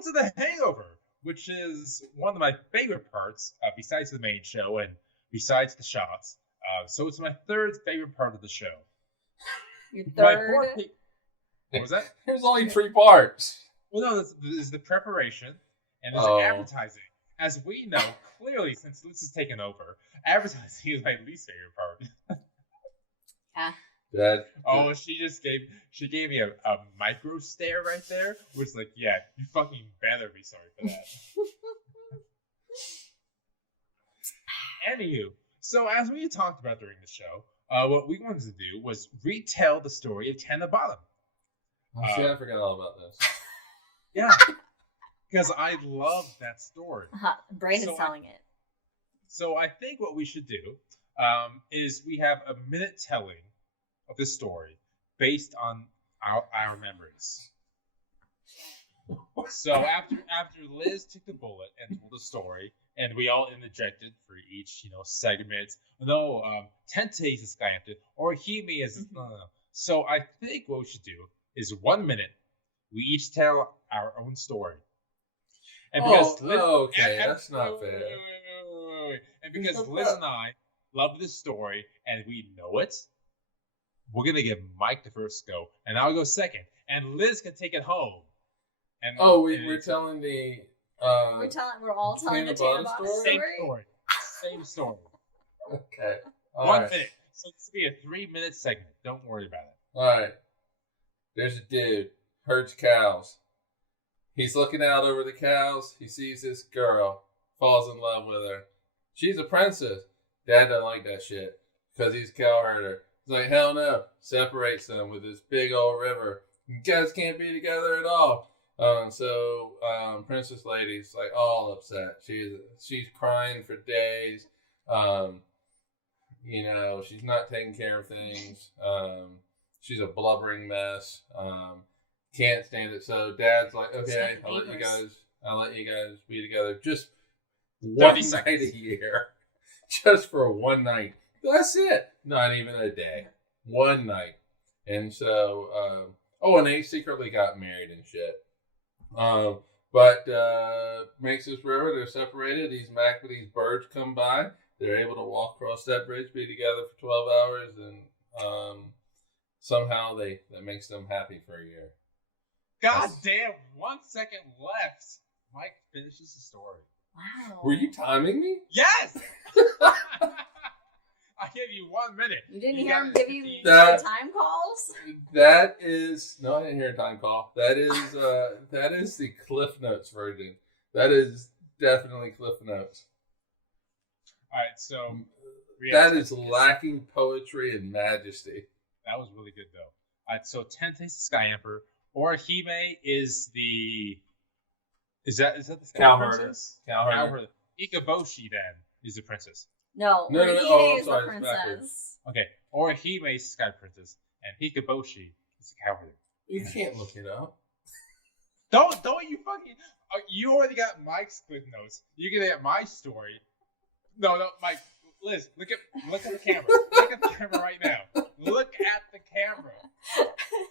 on to the Hangover, which is one of my favorite parts, besides the main show and besides the shots. So it's my third favorite part of the show. Your third? What was that? There's only 3 parts. Well, no, this is the preparation and there's advertising. As we know, clearly, since Liz has taken over, advertising is my least favorite part. She gave me a micro stare right there, which is like, yeah, you fucking better be sorry for that. Anywho, so as we had talked about during the show, what we wanted to do was retell the story of Tanabata. See, I forgot all about this. Yeah, because I love that story. Brandon's telling it. So I think what we should do is we have a minute telling of the story based on our memories. So after Liz took the bullet and told the story, and we all interjected for each segment. No, Tente is this guy after, or Hime is. So I think what we should do is 1 minute. We each tell our own story. And because that's not fair. Wait. And because Liz and I love this story and we know it, we're gonna give Mike the first go, and I'll go second, and Liz can take it home. And we're telling the. We're all telling the Tanabata story. Same story. Okay. 1 minute. So this will be a 3-minute segment. Don't worry about it. All right. There's a dude herds cows. He's looking out over the cows. He sees this girl, falls in love with her. She's a princess. Dad doesn't like that shit because he's a cow herder. He's like, hell no. Separates them with this big old river. You guys can't be together at all. So Princess Lady's like all upset. She's crying for days. She's not taking care of things. She's a blubbering mess. Can't stand it. So Dad's like, okay, I'll let you guys be together just one night a year, just for one night. That's it. Not even a day. One night. And so, and they secretly got married and shit. But makes this river, they're separated. These birds come by. They're able to walk across that bridge, be together for 12 hours, and somehow that makes them happy for a year. God damn, 1 second left. Mike finishes the story. Wow. Were you timing me? Yes! I gave you 1 minute. You didn't hear him give you time calls? That is... No, I didn't hear a time call. That is the Cliff Notes version. That is definitely Cliff Notes. Alright, so... That is lacking poetry and majesty. That was really good, though. Alright, so Tente's the Sky Emperor. Orihime is the... Is that the Sky Princess? Cow herder. Ikaboshi, then, is the princess. No. Oh, is the princess. Okay, Orihime is the Sky Princess, and Hikaboshi is the cow herder. You can't look it up. Don't you fucking... you already got Mike's Cliff Notes. You're gonna get my story. No, Mike. Liz, look at the camera. Look at the camera right now. Look at the camera.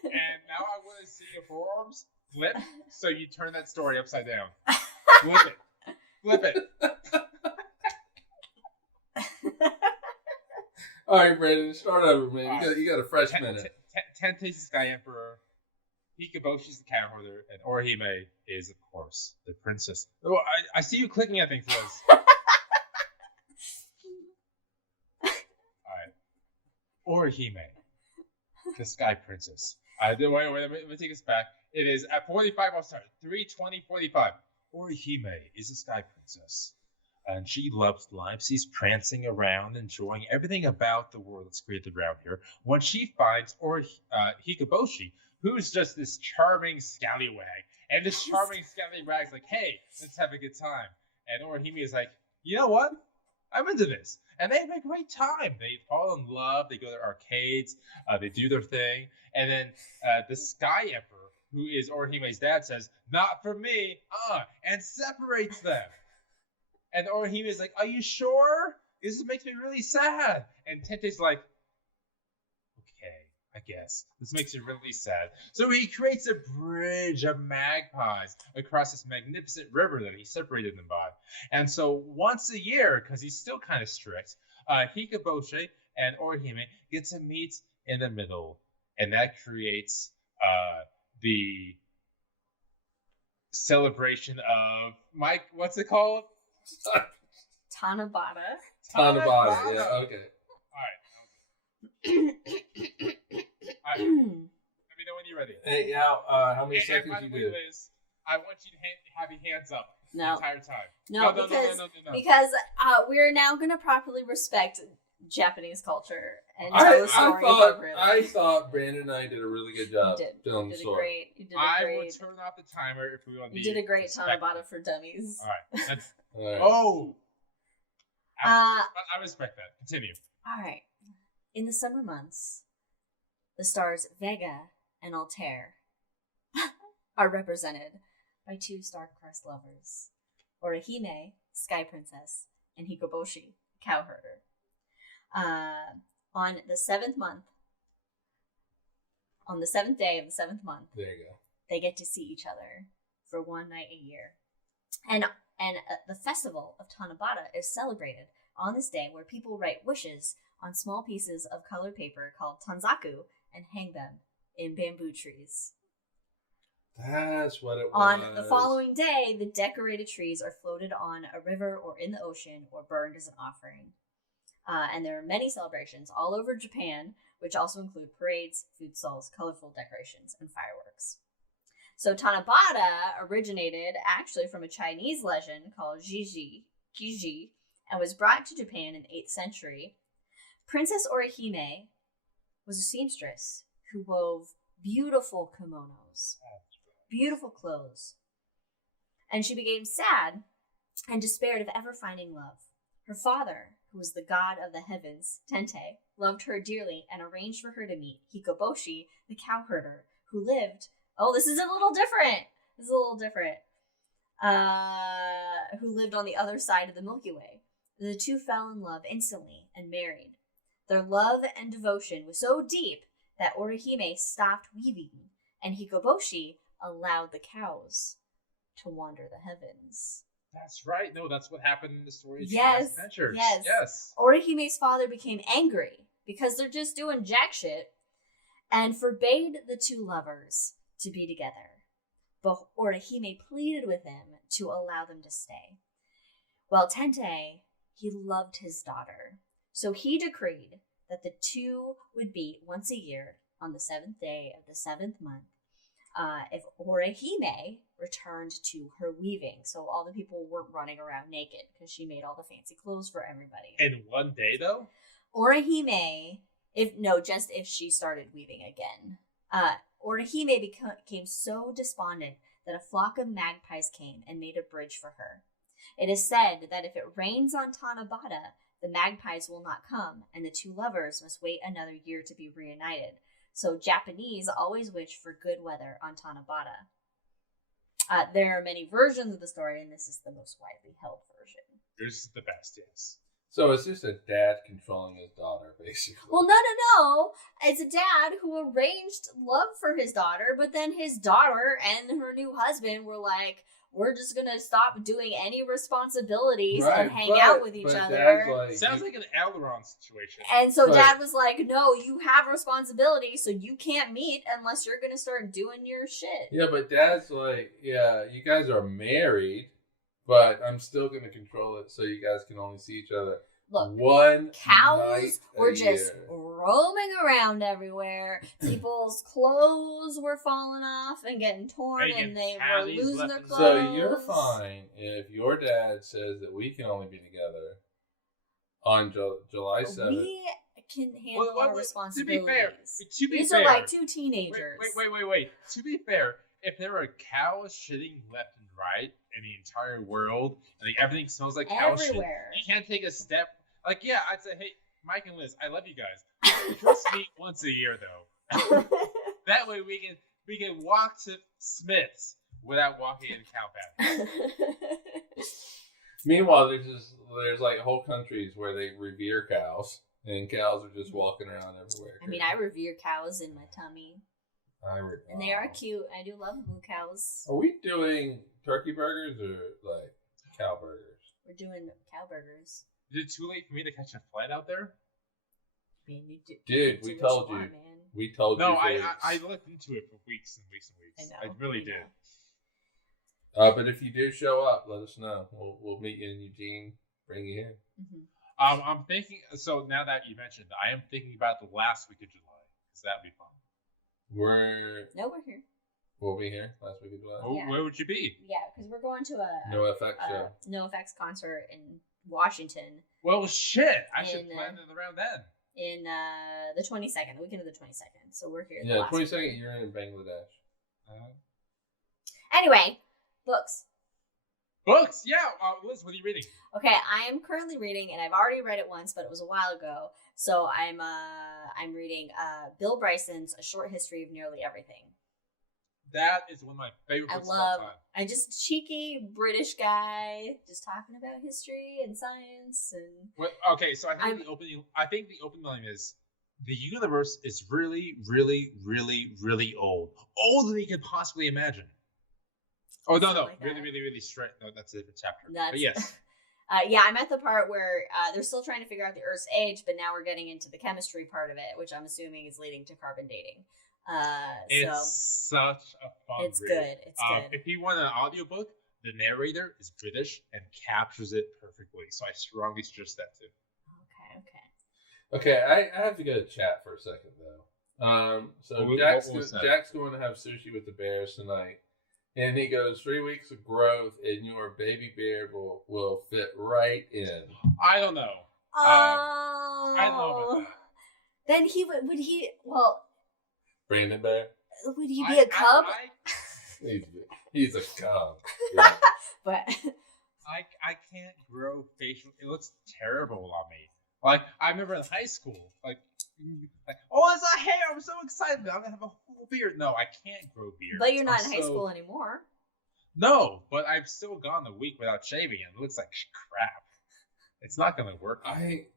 And now I want to see your forearms flip, so you turn that story upside down. Flip it. All right, Brandon, start over, man. You got a fresh minute. Tente's the Sky Emperor, Hikaboshi's the cow herder, and Orihime is, of course, the princess. Oh, I see you clicking at things, Liz. Orihime, the Sky Princess. Wait, let me take this back. It is at 45, I'll start. 3:20:45. Orihime is the Sky Princess. And she loves life. She's prancing around, enjoying everything about the world that's created around here. When she finds Hikaboshi, who's just this charming scallywag. And this charming scallywag's like, hey, let's have a good time. And Orihime is like, you know what? I'm into this. And they have a great time. They fall in love. They go to arcades. They do their thing. And then the Sky Emperor, who is Orihime's dad, says, not for me, and separates them. And Orihime is like, are you sure? This makes me really sad. And Tente's like, okay, I I guess. This makes it really sad. So he creates a bridge of magpies across this magnificent river that he separated them by. And so once a year, because he's still kind of strict, Hikaboshi and Orihime get to meet in the middle. And that creates the celebration of Mike. What's it called? Tanabata. Tanabata. Yeah. Okay. All right. Let me know when you're ready. Hey, Al. How many seconds you do? Liz, I want you to have your hands up the No. entire time. No, because we're now going to properly respect Japanese culture and tell the story appropriately. I thought Brandon and I did a really good job telling the story. You did a great. I will turn off the timer if we want to be. You did a great Tanabata for dummies. All right. That's, All right. Oh. I respect that. Continue. All right. In the summer months, the stars Vega and Altair are represented by two star-crossed lovers, Orihime, Sky Princess, and Hikoboshi, Cowherder. On the seventh day of the seventh month, There you go. they get to see each other for one night a year. And the festival of Tanabata is celebrated on this day, where people write wishes on small pieces of colored paper called tanzaku and hang them in bamboo trees. That's what it was. On the following day, the decorated trees are floated on a river or in the ocean or burned as an offering. And there are many celebrations all over Japan, which also include parades, food stalls, colorful decorations, and fireworks. So Tanabata originated actually from a Chinese legend called Kiji, and was brought to Japan in the 8th century. Princess Orihime was a seamstress who wove beautiful kimonos, beautiful clothes. And she became sad and despaired of ever finding love. Her father, who was the god of the heavens, Tente, loved her dearly and arranged for her to meet Hikoboshi, the cowherder, who lived... Oh, this is a little different. Who lived on the other side of the Milky Way. The two fell in love instantly and married. Their love and devotion was so deep that Orihime stopped weaving, and Hikoboshi allowed the cows to wander the heavens. That's right. No, that's what happened in the story of Yes. Adventures. Yes. Orihime's father became angry because they're just doing jack shit and forbade the two lovers to be together. But Orihime pleaded with him to allow them to stay. Well, Tente, he loved his daughter, so he decreed that the two would meet once a year on the 7th day of the 7th month if Orihime returned to her weaving. So all the people weren't running around naked because she made all the fancy clothes for everybody. In one day, though? Orihime, just if she started weaving again. Orihime became so despondent that a flock of magpies came and made a bridge for her. It is said that if it rains on Tanabata, the magpies will not come, and the two lovers must wait another year to be reunited. So Japanese always wish for good weather on Tanabata. There are many versions of the story, and this is the most widely held version. This is the best, yes. So it's just a dad controlling his daughter, basically. Well, no. It's a dad who arranged love for his daughter, but then his daughter and her new husband were like, we're just going to stop doing any responsibilities and hang out with each other. Sounds like an Aileron situation. And so Dad was like, no, you have responsibilities, so you can't meet unless you're going to start doing your shit. Yeah, but Dad's like, yeah, you guys are married, but I'm still going to control it so you guys can only see each other. Look, cows were just roaming around everywhere. People's clothes were falling off and getting torn, and they were losing their clothes. So you're fine if your dad says that we can only be together on July 7th. We can handle our responsibilities. To be fair, these are like two teenagers. Wait. To be fair, if there are cows shitting left and right in the entire world, and everything smells like cow shit, you can't take a step. Like, yeah, I'd say, hey, Mike and Liz, I love you guys. Just meet once a year, though. That way we can walk to Smith's without walking in cow patties. Meanwhile, there's like whole countries where they revere cows and cows are just walking around everywhere. I mean, I revere cows in my tummy. And they are cute. I do love blue cows. Are we doing turkey burgers or like cow burgers? We're doing cow burgers. Is it too late for me to catch a flight out there? I mean, Dude, we told you. Man. We told you. No, I looked into it for weeks and weeks and weeks. I know. I really did. But if you do show up, let us know. We'll meet you in Eugene. Bring you here. Mm-hmm. I'm thinking. So now that you mentioned, I am thinking about the last week of July because that'd be fun. We're here. We'll be here last week of July. Oh, yeah. Where would you be? Yeah, because we're going to a NoFX show. NoFX concert in Washington. Well, shit. I should plan it around then. In the 22nd, the weekend of the 22nd. So we're here. Yeah, 22nd. You're in Bangladesh. Anyway, books. Books, yeah. Liz, what are you reading? Okay, I am currently reading, and I've already read it once, but it was a while ago. So I'm reading Bill Bryson's A Short History of Nearly Everything. That is one of my favorite books of all time. I'm just cheeky British guy, just talking about history and science and. Well, okay, so I think the opening line is the universe is really, really, really, really old, older than you could possibly imagine. Oh no, like really, really, really straight. No, that's a different chapter. But yes. Yeah, I'm at the part where they're still trying to figure out the Earth's age, but now we're getting into the chemistry part of it, which I'm assuming is leading to carbon dating. It's such a fun It's read. good. It's good. If you want an audiobook, the narrator is British and captures it perfectly. So I strongly suggest that too. Okay, I have to go to chat for a second though. So Jack's going to have sushi with the bears tonight. And he goes, 3 weeks of growth and your baby bear will fit right in. I don't know. I don't know about that. Then would he Brandon Bear? Would he be a cub? He's a cub. Yeah. But I can't grow facial. It looks terrible on me. Like I remember in high school, like oh, it's a hair! I'm so excited! I'm gonna have a whole beard. No, I can't grow beard. But you're not in high school anymore. No, but I've still gone a week without shaving, and it looks like crap. It's not gonna work. I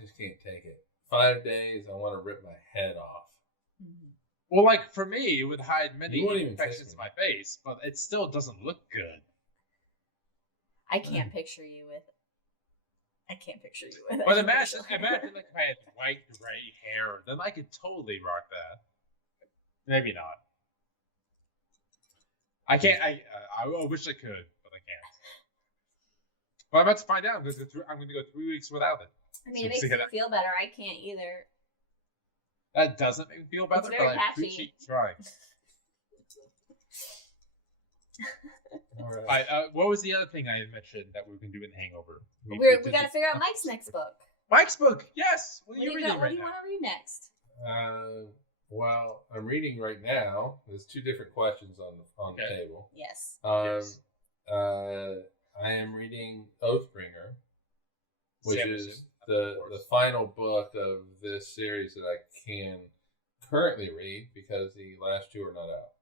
just can't take it. 5 days, I want to rip my head off. Mm-hmm. Well, like for me, it would hide many infections in my face, but it still doesn't look good. I can't picture you with. But imagine like if I had white gray hair, then I could totally rock that. Maybe not. I can't. I wish I could, but I can't. But I'm about to find out. I'm going to go 3 weeks without it. I mean, it makes me feel better. I can't either. That doesn't make me feel better, but I appreciate you trying. All right. What was the other thing I mentioned that we can do in Hangover? We got to figure out Mike's next book. Mike's book, yes. What are you reading right now? What do you want to read next? Well, I'm reading right now. There's 2 different questions on the table. Yes. Yes. I am reading Oathbringer, which is the final book of this series that I can currently read because the last 2 are not out.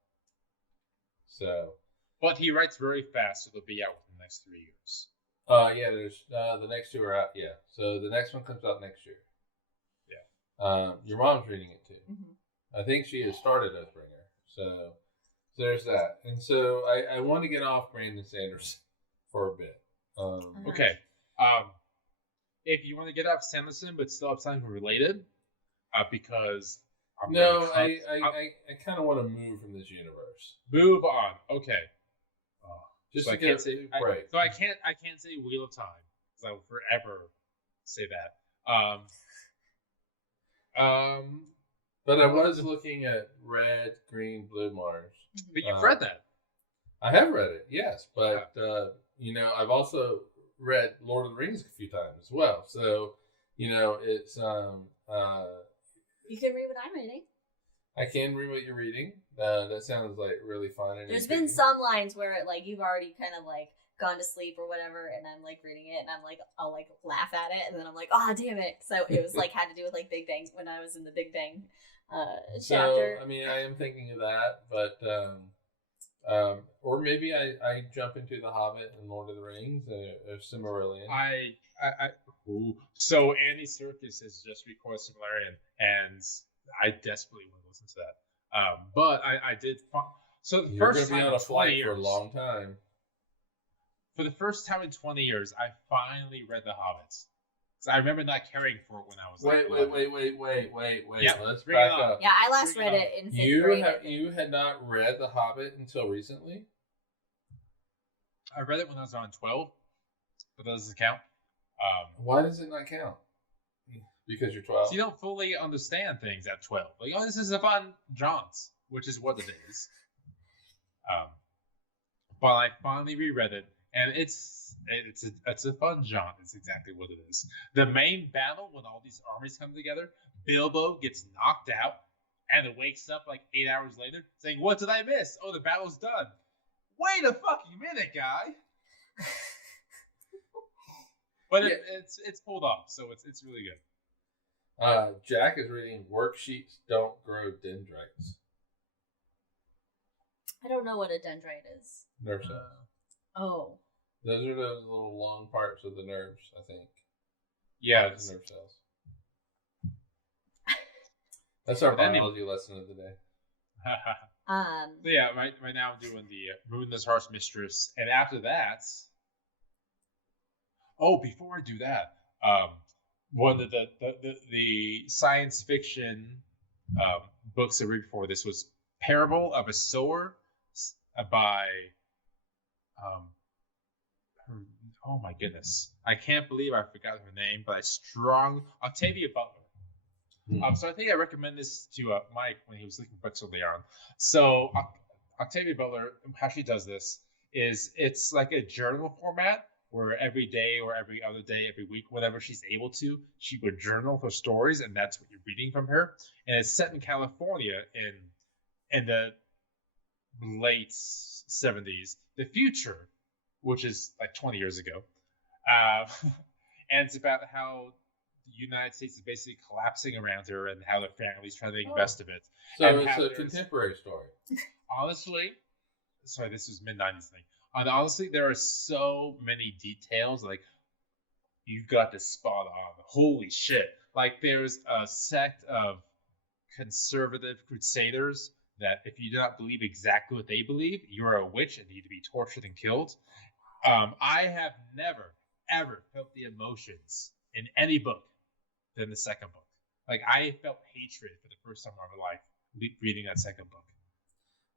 So. But he writes very fast, so they'll be out within the next 3 years. Yeah, there's the next 2 are out. Yeah, so the next one comes out next year. Yeah. Your mom's reading it too. Mm-hmm. I think she has started Oathbringer. So there's that. And so I want to get off Brandon Sanderson for a bit. Okay. If you want to get off Sanderson but still have something related, because I kind of want to move from this universe. Move on. Okay. Just so I can't say break. So I can't say Wheel of Time because I will forever say that. But I was looking at Red, Green, Blue Mars. But you've read that. I have read it, yes. But I've also read Lord of the Rings a few times as well. So it's You can read what I'm reading. I can read what you're reading. That sounds like really fun. And there's been some lines where you've already kind of gone to sleep or whatever, and I'm reading it, and I'll laugh at it, and then I'm like, oh damn it! So it was had to do with Big Bang when I was in the Big Bang chapter. So I mean, I am thinking of that, but or maybe I jump into The Hobbit and Lord of the Rings or Silmarillion. Ooh. So Andy Serkis has just recorded Similarian, and I desperately want to listen to that. But I did. So the You're first going to be time on a in 20 flight years, for a long time. For the first time in 20 years, I finally read The Hobbit. So I remember not caring for it when I was Wait. Yeah, Let's bring it back on. up. Yeah, I last Bring read it it in 5th grade. You had not read The Hobbit until recently? I read it when I was around 12, but that doesn't count. Why does it not count? Because you're 12. So you don't fully understand things at 12. Like, oh, this is a fun jaunt, which is what it is. But I finally reread it, and it's a fun jaunt. It's exactly what it is. The main battle, when all these armies come together, Bilbo gets knocked out, and it wakes up like 8 hours later, saying, "What did I miss? Oh, the battle's done." Wait a fucking minute, guy. But it's pulled off, so it's really good. Jack is reading Worksheets Don't Grow Dendrites. I don't know what a dendrite is. Nerve cells. Oh. Those are those little long parts of the nerves, I think. Yeah, the nerve cells. That's our biology lesson of the day. So yeah, right now I'm doing the Moonless Heart's Mistress, and after that, before I do that, one of the science fiction books I read before this was Parable of a Sower by oh my goodness, I can't believe I forgot her name, but Octavia Butler. So I think I recommend this to Mike when he was looking for books early on. So Octavia Butler, how she does this is it's like a journal format where every day or every other day, every week, whenever she's able to, she would journal her stories, and that's what you're reading from her. And it's set in California in the late 70s, the future, which is like 20 years ago. And it's about how the United States is basically collapsing around her and how the family's trying to make the best of it. So and it's a contemporary story. Honestly, sorry, this is mid-90s thing. And honestly, there are so many details, like, you got this spot on. Holy shit. Like, there's a sect of conservative crusaders that if you do not believe exactly what they believe, you're a witch and need to be tortured and killed. I have never, ever felt the emotions in any book than the second book. Like, I felt hatred for the first time in my life reading that second book.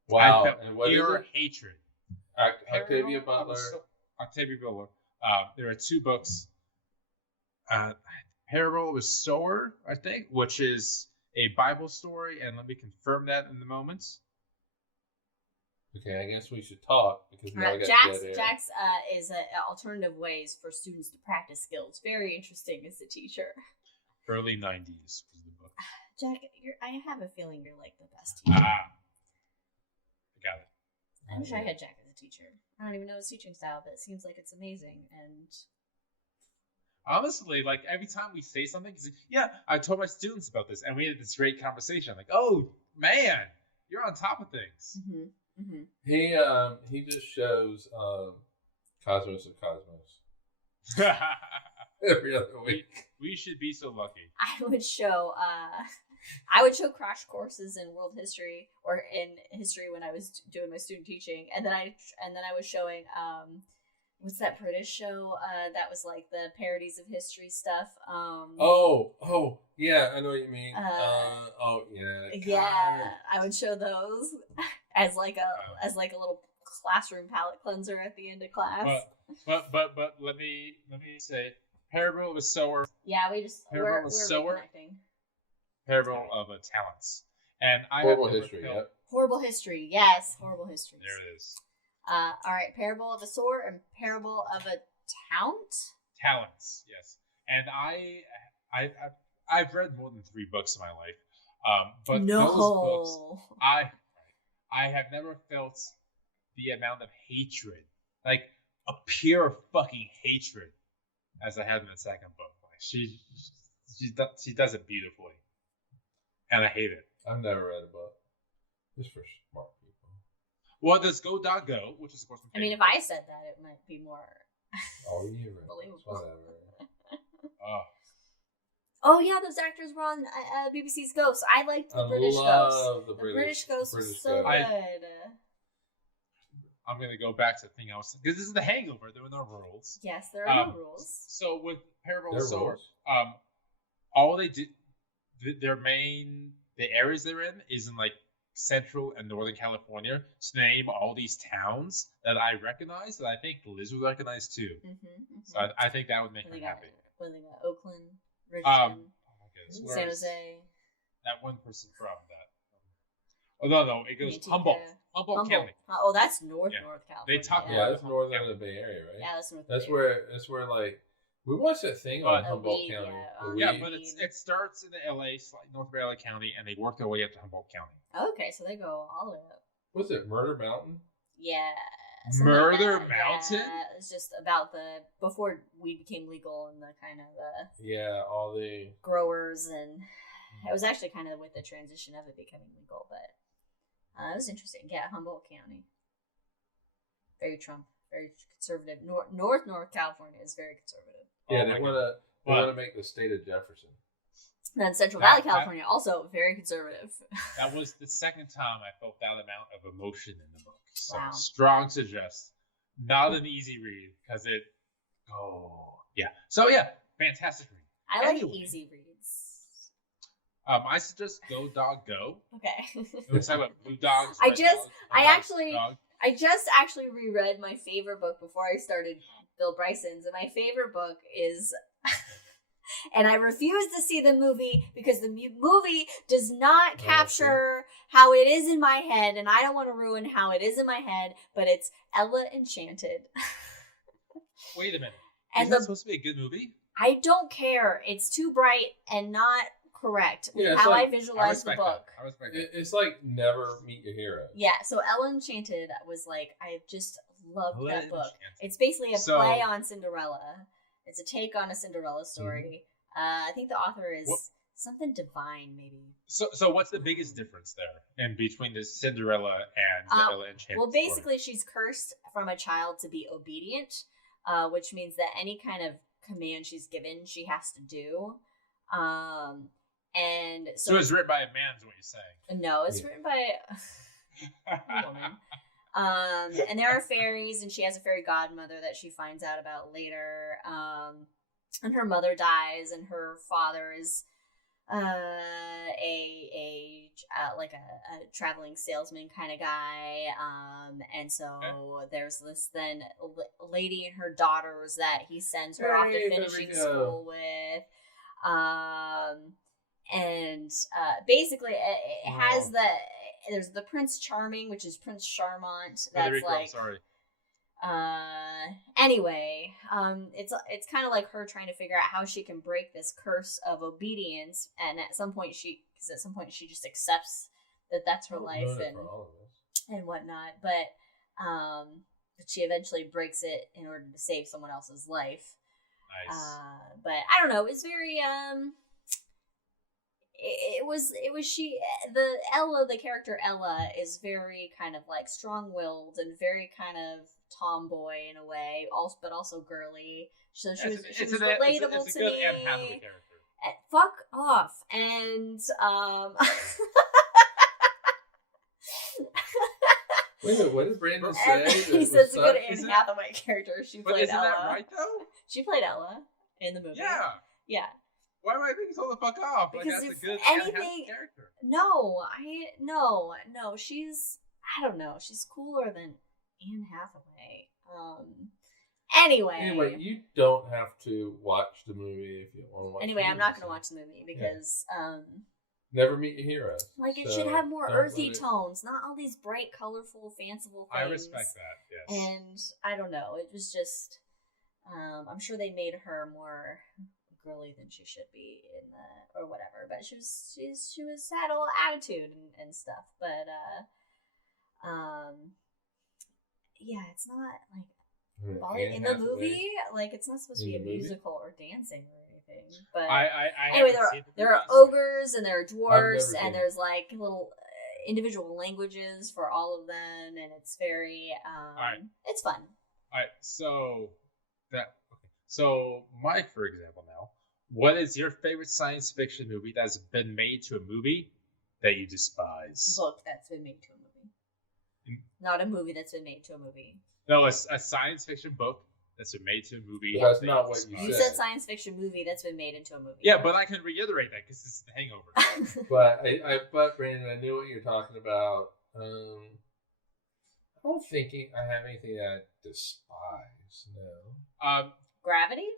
Wow. I felt and what pure hatred. Octavia Butler. Octavia Butler. There are two books. Parable of a Sower, I think, which is a Bible story, and let me confirm that in a moment. Okay, I guess we should talk because now Jack's is alternative ways for students to practice skills. Very interesting as a teacher. Early 90s was the book. Jack, I have a feeling you're like the best teacher. I got it. I wish I had Jack as a teacher. I don't even know his teaching style, but it seems like it's amazing. And honestly, like, every time we say something, he's like, yeah, I told my students about this, and we had this great conversation. Like, oh man, you're on top of things. Mm-hmm. Mm-hmm. He just shows Cosmos of Cosmos every other week. We should be so lucky. I would show crash courses in world history or in history when I was doing my student teaching, and then I was showing what's that British show that was like the parodies of history stuff. Yeah, I know what you mean. Yeah, I would show those as like a little classroom palate cleanser at the end of class. But let me say, Parable of a Sower. Yeah, we're reconnecting. Parable of a Talents. And Horrible History. Yep. Horrible History. Yes, Horrible History. There it is. All right, Parable of a Sower and Parable of a Talents. Yes. And I've read more than 3 books in my life. But those books, I have never felt the amount of hatred, like a pure fucking hatred, as I had in the second book. Like, she does it beautifully, and I hate it. I've never read a book. Just for smart people. Well, there's Go, which is of course my favorite. I mean, if I said that, it might be more believable. Whatever. Oh yeah, those actors were on BBC's Ghost. I liked the British Ghost. The British Ghost was British so Ghost. good. I'm gonna go back to the thing else because this is the Hangover. There were no rules. Yes, there are no rules. So with Parable There of Silver, rules. all they did, the areas they're in is in like Central and Northern California. So they name all these towns that I recognize that I think Liz would recognize too. So I think that would make her happy. What they got? Oakland, Oh Richmond, my goodness, San Jose. That one person from that. Oh no, it goes Humboldt County. Oh, that's North Yeah. California. They talk Yeah, about that's northern of the Bay Area, right? Yeah, that's North. That's Bay. where like we watched that thing on Humboldt weed, County. yeah. The Yeah, weed. but it starts in the LA, North LA County, and they work their way up to Humboldt County. Okay, so they go all the way up. What's it? Murder Mountain? Yeah. Murder that. Mountain? Yeah, it's just about before weed became legal and the kind of Yeah, all the growers, and it was actually kind of with the transition of it becoming legal, but it was interesting. Yeah, Humboldt County. Very Trump, very conservative. North California is very conservative. Yeah, they want to make the state of Jefferson. And then Central Valley, California, also very conservative. That was the second time I felt that amount of emotion in the book. So Wow. strong suggest. Not an easy read because it. Oh yeah. So yeah, fantastic read. I like Anyway. easy reads. I suggest Go Dog Go. Okay. Let's talk about Blue Dogs. I Red just- Dogs, I White actually- Dogs. I just actually reread my favorite book before I started Bill Bryson's, and my favorite book is, and I refuse to see the movie because the movie does not capture how it is in my head, and I don't want to ruin how it is in my head, but it's Ella Enchanted. Wait a minute. And Isn't that supposed to be a good movie? I don't care. It's too bright and not correct with Yeah, it's how like- I visualize the book. I respect that. It's like Never Meet Your Hero. Yeah, so Ella Enchanted was like, I just loved Ella that book. Enchanted. It's basically a So- play on Cinderella. It's a take on a Cinderella story. I think the author is What- something divine, maybe. So what's the biggest difference there in between the Cinderella and the Ella Enchanted? Well, story? basically, she's cursed from a child to be obedient, which means that any kind of command she's given, she has to do. And So it's written by a man, is what you're saying. No, it's Yeah. written by a woman. And there are fairies, and she has a fairy godmother that she finds out about later. And her mother dies, and her father is a traveling salesman kind of guy. And so there's this then lady and her daughters that he sends her off to Hey, there we finishing go. school with. And basically it has there's the Prince Charming, which is Prince Charmant. That's Federico, I'm like sorry. anyway, it's kind of like her trying to figure out how she can break this curse of obedience, and at some point she just accepts that that's her life and whatnot, but she eventually breaks it in order to save someone else's life. Nice. But I don't know, it's very the character Ella is very kind of like strong-willed and very kind of tomboy in a way, but also girly. So she was relatable it's to a good me. Anne Hathaway character. Fuck off. And Wait a minute, what did Brandon say? he says it's a good Anne Hathaway character. She But played isn't Ella. that right though? She played Ella in the movie. Yeah. Yeah. Why am I being told the fuck off? Like, Because that's a if good anything- Anne Hathaway character. No, she's, I don't know, she's cooler than Anne Hathaway. Anyway, you don't have to watch the movie if you want to watch. Anyway, I'm not going to to watch the movie because, Never Meet Your Heroes. like, it So should have more don't earthy let it- tones, not all these bright, colorful, fanciful things. I respect that. Yes. And I don't know, it was just, I'm sure they made her more girly than she should be or whatever, but she had a little attitude and stuff, but yeah, it's not like Anne in the Hathaway. movie, like it's not supposed to be a In the movie? musical or dancing or anything. But I anyway, haven't seen the there are movie, so- ogres and there are I've dwarves never and seen there's like little individual languages for all of them, and it's very Alright. it's fun. All right, so Mike, for example, now What is your favorite science fiction movie that's been made to a movie that you despise? Book that's been made to a movie. Not a movie that's been made to a movie. No, a science fiction book that's been made to a movie. That's not what you You said science fiction movie that's been made into a movie. Yeah, but I can reiterate that because this is the Hangover. But Brandon, I knew what you were talking about. I don't think I have anything that I despise. No. Gravity?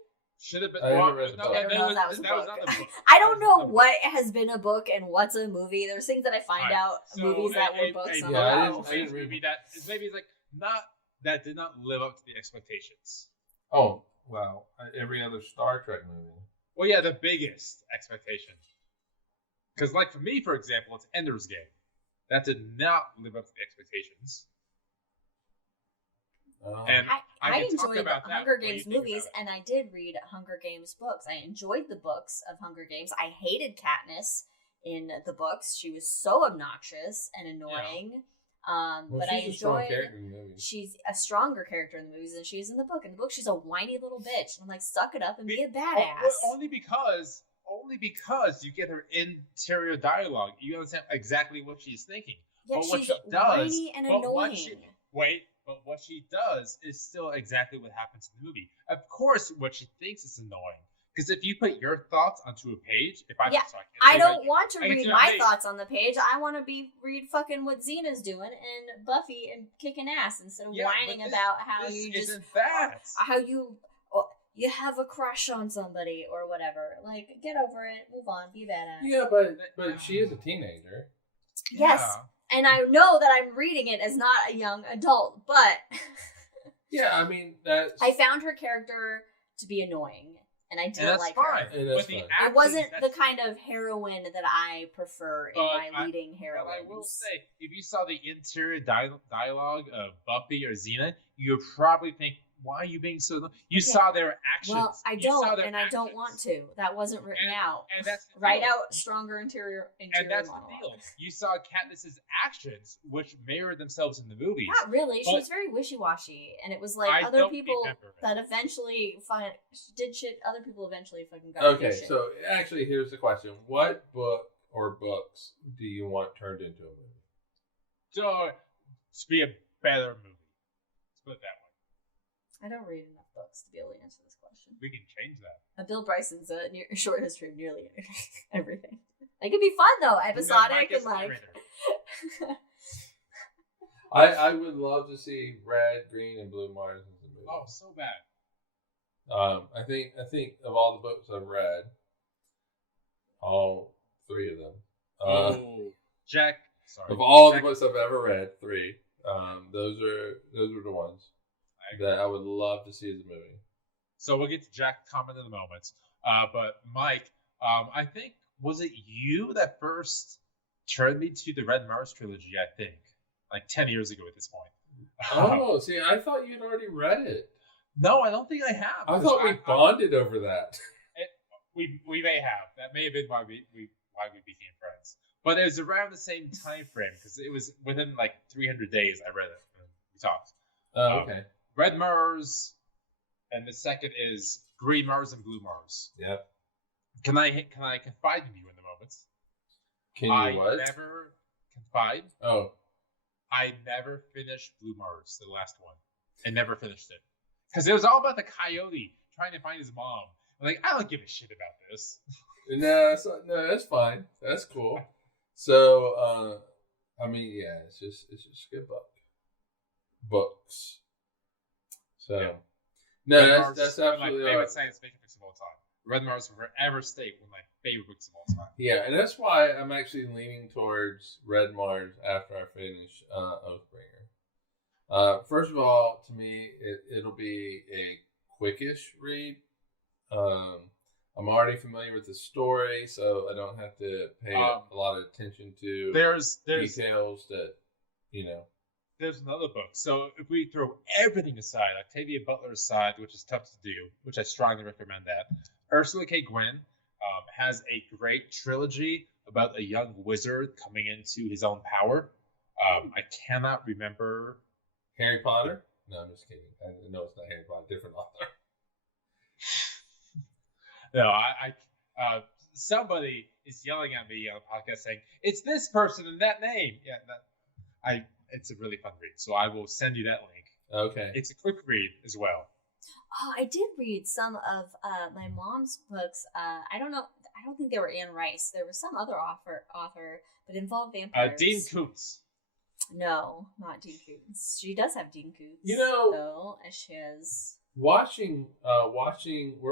Should have been. I haven't read the no, book. I don't know if that was a was book. not the book. I don't know what has been a book and what's a movie. There's things that I find Alright, out so movies that were books. a I'm yeah, like, I oh. didn't movie that maybe it's like not that did not live up to the expectations. Oh, wow. Every other Star Trek movie. Well, yeah, the biggest expectation. Because, like for me, for example, it's Ender's Game. That did not live up to the expectations. And I can talk enjoyed about the that. Hunger What do you Games think movies, about it? and I did read Hunger Games books. I enjoyed the books of Hunger Games. I hated Katniss in the books. She was so obnoxious and annoying. Well, but I she's a strong enjoyed. character in the movie. She's a stronger character in the movies than she is in the book. In the book, she's a whiny little bitch. And I'm like, suck it up and be a badass. Well, only because you get her interior dialogue, you understand exactly what she's thinking. Yeah, but what she's she does, whiny and annoying. But what she does is still exactly what happens in the movie. Of course, what she thinks is annoying. Because if you put your thoughts onto a page, I don't want to I can read see my that thoughts on the page. I want to read fucking what Xena's doing and Buffy and kicking ass instead of whining about how you just isn't that. how you have a crush on somebody or whatever. Like, get over it, move on, be a badass. Yeah, but she is a teenager. Yes. Yeah. And I know that I'm reading it as not a young adult, but Yeah, I mean that's. I found her character to be annoying, and I didn't like her. And that's But the fine. acting, It wasn't the that's- kind of heroine that I prefer in my leading heroines. But I will say, if you saw the interior dialogue of Buffy or Xena, you would probably think, "Why are you being so?" You saw their actions. Well, I You saw don't, their and I don't actions. want to. That wasn't written out. And that's the Write deal. out stronger interior And that's monologue. the deal. You saw Katniss's actions, which mirrored themselves in the movies. Not really. She But- was very wishy-washy, and it was like I other don't people remember it. that eventually did shit. Other people eventually fucking got Okay, shit. so actually, here's the question: what book or books do you want turned into a movie? So, to be a better movie. Let's put it that way. I don't read enough books to be able to answer this question. We can change that. Bill Bryson's short history of nearly everything. It could be fun though, episodic and like. I would love to see Red, Green, and Blue Mars in the movie. Oh, so bad. I think of all the books I've read, all three of them. Jack. Sorry. Of all Jack, the books I've ever read, three. Those are the ones that I would love to see as a movie. So we'll get to Jack's comment in a moment. But Mike, I think, was it you that first turned me to the Red Mars trilogy? I think, like 10 years ago at this point. Oh, see, I thought you'd already read it. No, I don't think I have. I thought we bonded over that. We may have. That may have been why we became friends. But it was around the same time frame because it was within like 300 days. I read it. And we talked. Oh, okay. Red Mars, and the second is Green Mars and Blue Mars. Yep. Can I confide in you in the moment? Can you what? I never confide. Oh. I never finished Blue Mars, the last one. I never finished it. Because it was all about the coyote trying to find his mom. I'm like, I don't give a shit about this. No, that's fine. That's cool. So, I mean, yeah, it's just a good book. Books. So, Yeah. no, that's one of absolutely my all favorite right. science fiction books of all time. Red Mars will forever stay one of my favorite books of all time. Yeah, and that's why I'm actually leaning towards Red Mars after I finish Oathbringer. First of all, to me, it'll be a quickish read. I'm already familiar with the story, so I don't have to pay a lot of attention to There's details that, There's another book. So if we throw everything aside, Octavia Butler aside, which is tough to do, which I strongly recommend that, Ursula K. Gwynn has a great trilogy about a young wizard coming into his own power. I cannot remember. Harry Potter? No, I'm just kidding. I know it's not Harry Potter. Different author. No, somebody is yelling at me on a podcast saying it's this person and that name. Yeah, it's a really fun read, so I will send you that link. Okay. It's a quick read as well. Oh, I did read some of my mom's books. I don't know. I don't think they were Anne Rice. There was some other author, but involved vampires. Dean Koontz. No, not Dean Koontz. She does have Dean Koontz. You know, though, as she has. We're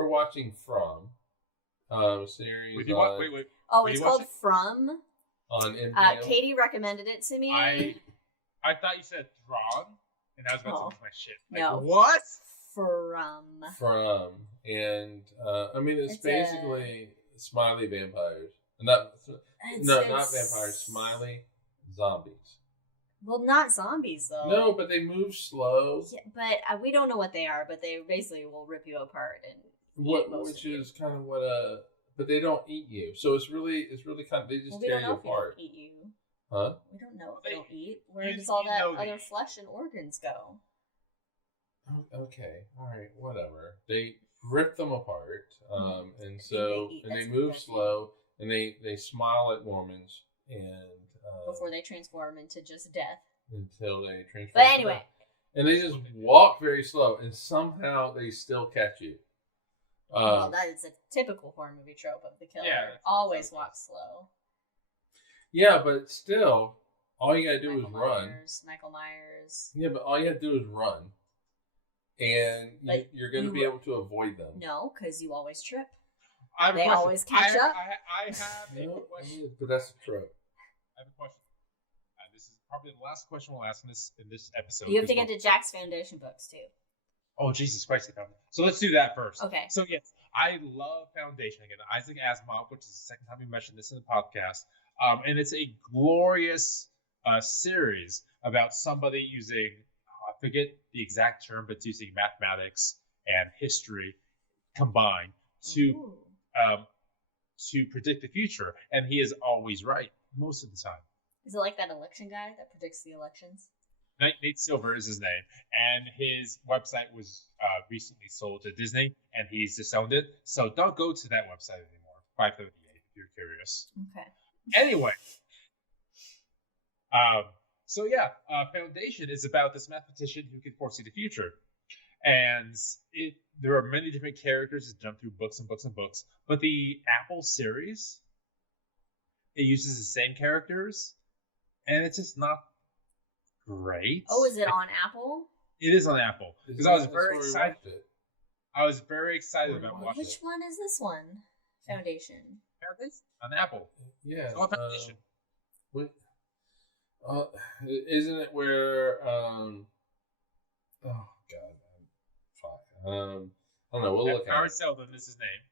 watching From series. Wait. Oh, it's called From. On NPL. Katie recommended it to me. I thought you said Thrawn, and I was about to lose my shit. Like, no. What? From. And, I mean, it's basically smiley vampires. Not vampires, smiley zombies. Well, not zombies, though. No, but they move slow. Yeah, but we don't know what they are, but they basically will rip you apart. Which is kind of what but they don't eat you. So it's really kind of, they just tear you apart. They don't eat you. Huh? We don't know if they don't eat. Where does all that other flesh and organs go? Okay, all right, whatever. They rip them apart, and they move slow, and they smile at Mormons, and before they transform into just death. Until they transform. But anyway, and they just walk very slow, and somehow they still catch you. Well, that is a typical horror movie trope of the killer. Yeah, always walks slow. Yeah, but still, all you gotta do is run. Michael Myers. Yeah, but all you have to do is run. And you're going to be able to avoid them. No, because you always trip. They always catch up. I have a question. But that's a trope. I have a question. This is probably the last question we'll ask in this episode. You have to get to Jack's Foundation books, too. Oh, Jesus Christ. So let's do that first. Okay. So, yes, I love Foundation. Again, Isaac Asimov, which is the second time we mentioned this in the podcast. And it's a glorious series about somebody using, I forget the exact term, but using mathematics and history combined to predict the future. And he is always right most of the time. Is it like that election guy that predicts the elections? Nate Silver is his name, and his website was recently sold to Disney, and he's disowned it. So don't go to that website anymore. 538 if you're curious. Okay. Anyway, Foundation is about this mathematician who can foresee the future, and there are many different characters that jump through books and books and books. But the Apple series, it uses the same characters, and it's just not great. Oh, is it on Apple? It is on Apple because I was very excited. I was very excited about watching it. Which one is this one? Foundation. On Apple. Yeah. It's called Foundation. Isn't it where? Oh God, fuck. I don't know. We'll look at it. Howard Seldon is his name.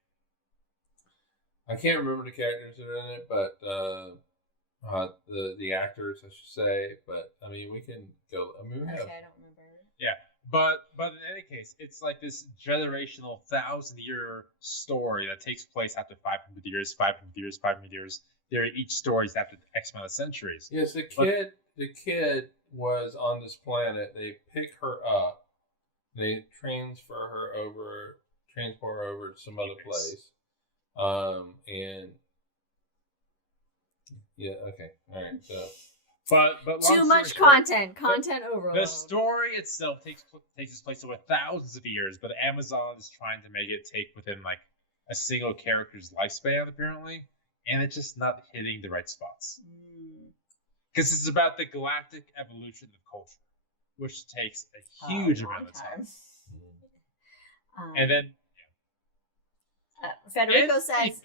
I can't remember the characters that are in it, but the actors, I should say. But I mean, we can go. I mean, we have. Okay, I don't remember. Yeah, but in any case, it's like this generational 1,000-year story that takes place after 500 years, 500 years, 500 years. Each story is after X amount of centuries. Yes, the kid was on this planet. They pick her up. They transport her over to some other place. And yeah, okay, all right. So, but too much content overload. The story itself takes place over thousands of years, but Amazon is trying to make it take within like a single character's lifespan, apparently. And it's just not hitting the right spots. Because it's about the galactic evolution of culture, which takes a huge amount of time. And then Federico says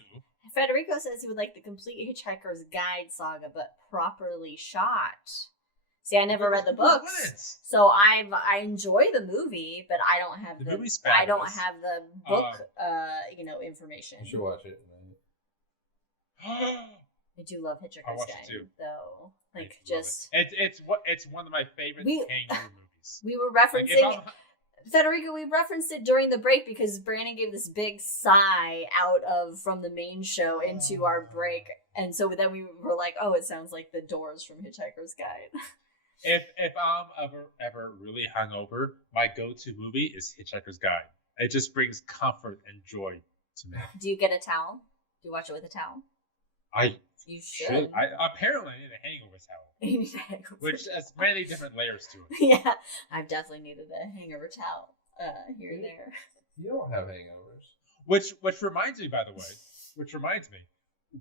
he would like the complete Hitchhiker's Guide saga, but properly shot. See, I never read the books, so I enjoy the movie, but I don't have the book, information. You should watch it. I do love Hitchhiker's Guide, though. Like, just it's one of my favorite kangaroo movies. We were referencing Federico. We referenced it during the break because Brandon gave this big sigh from the main show into our break, and so then we were like, "Oh, it sounds like the Doors from Hitchhiker's Guide." If I'm ever really hungover, my go-to movie is Hitchhiker's Guide. It just brings comfort and joy to me. Do you get a towel? Do you watch it with a towel? You should. Apparently, I need a hangover towel. You need a hangover Which towel. has many different layers to it. Yeah, I've definitely needed a hangover towel here and there. You don't have hangovers. Which reminds me, by the way,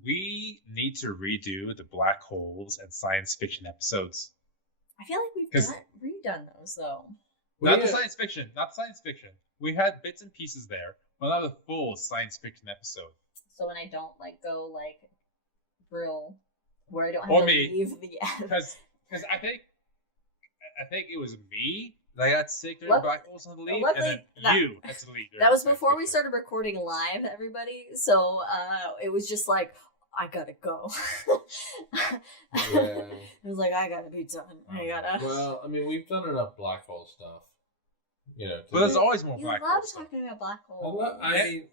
we need to redo the black holes and science fiction episodes. I feel like we've redone those though. Not the science fiction. We had bits and pieces there, but not a full science fiction episode. So when I don't go real, where I don't have Or to me, leave the end. Because I think it was me that got sick during black holes on the lead, and then you had to lead. That was before we started recording live, everybody. So it was just like, I gotta go. Yeah. It was like, I gotta be done. I gotta. Well, I mean, we've done enough black hole stuff. But there's always more black holes. You love talking about black holes.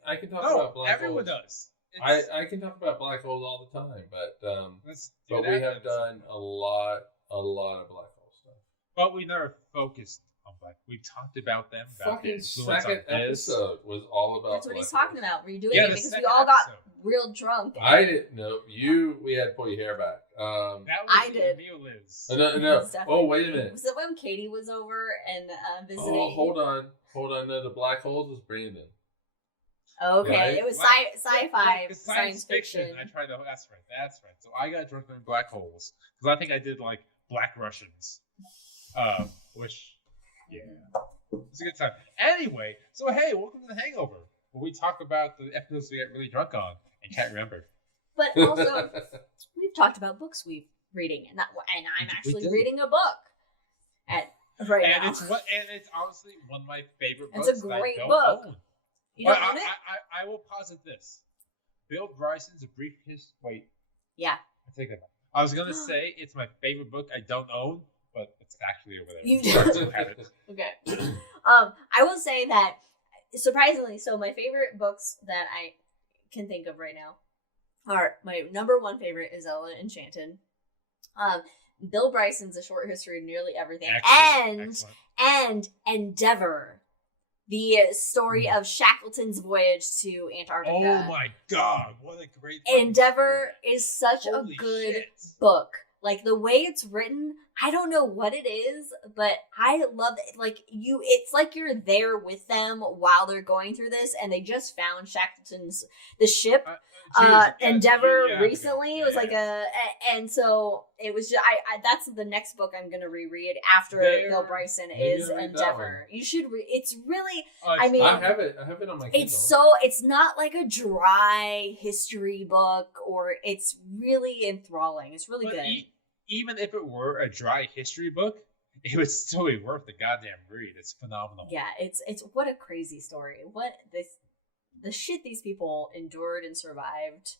I can talk about black holes. Everyone does. I can talk about black holes all the time, but we have done a lot of black hole stuff. But we never focused on black. We talked about them. Fucking second episode was all about. That's what he's talking about. Were you doing it because we all got real drunk? I didn't know we had to pull your hair back. I did. Liz. No. Oh, wait a minute. Was it when Katie was over and visiting? Oh, hold on. No, the black holes was Brandon. Okay, right? It was sci-fi, science fiction. I tried to. That's right. So I got drunk in black holes because I think I did like Black Russians, which it's a good time. Anyway, so hey, welcome to the Hangover, where we talk about the episodes we get really drunk on and can't remember. But also, we've talked about books we're reading, and I'm actually reading a book now. And it's honestly one of my favorite books. It's a great book. Own. You don't own it? I will posit this. Bill Bryson's A Brief History. Wait. Yeah. I take that back. I was gonna say it's my favorite book I don't own, but it's actually over there. You do. Okay. I will say that surprisingly, so my favorite books that I can think of right now are my number one favorite is Ella Enchanted. Bill Bryson's A Short History of Nearly Everything, Excellent. And Endeavor. The story of Shackleton's voyage to Antarctica. Oh my God, what a great Endeavor is such a good book. Like, the way it's written, I don't know what it is, but I love it. Like, it's like you're there with them while they're going through this, and they just found the ship, Endeavor recently. It was like and so it was just, that's the next book I'm going to reread after Bill Bryson is Endeavor. You should it's really, I have it on my Kindle. It's not like a dry history book, or it's really enthralling. It's really good. Even if it were a dry history book, it would still be worth the goddamn read. It's phenomenal. Yeah, it's what a crazy story. What the shit these people endured and survived.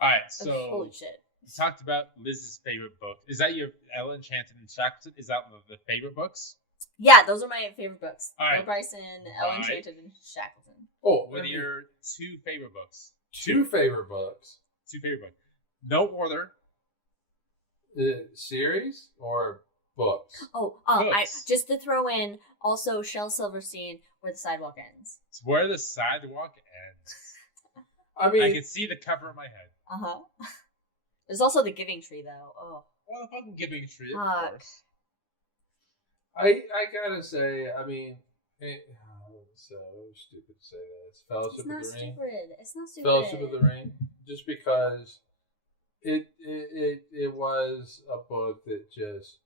All right, so holy shit. We talked about Liz's favorite book. Is that your Ella Enchanted and Shackleton? Is that the favorite books? Yeah, those are my favorite books. All right. Bill Bryson, Ella Enchanted, and Shackleton. Oh, what are your two favorite books? Two favorite books. No order. Series or books? Books. I just to throw in also Shel Silverstein, Where the Sidewalk Ends. It's Where the Sidewalk Ends. I mean, I can see the cover in my head. There's also The Giving Tree, though. Oh, well, the fucking Giving Tree, of course. I gotta say, I mean, so stupid to say this. Fellowship of the Ring. It's not stupid. Fellowship of the Ring, just because it was a book that just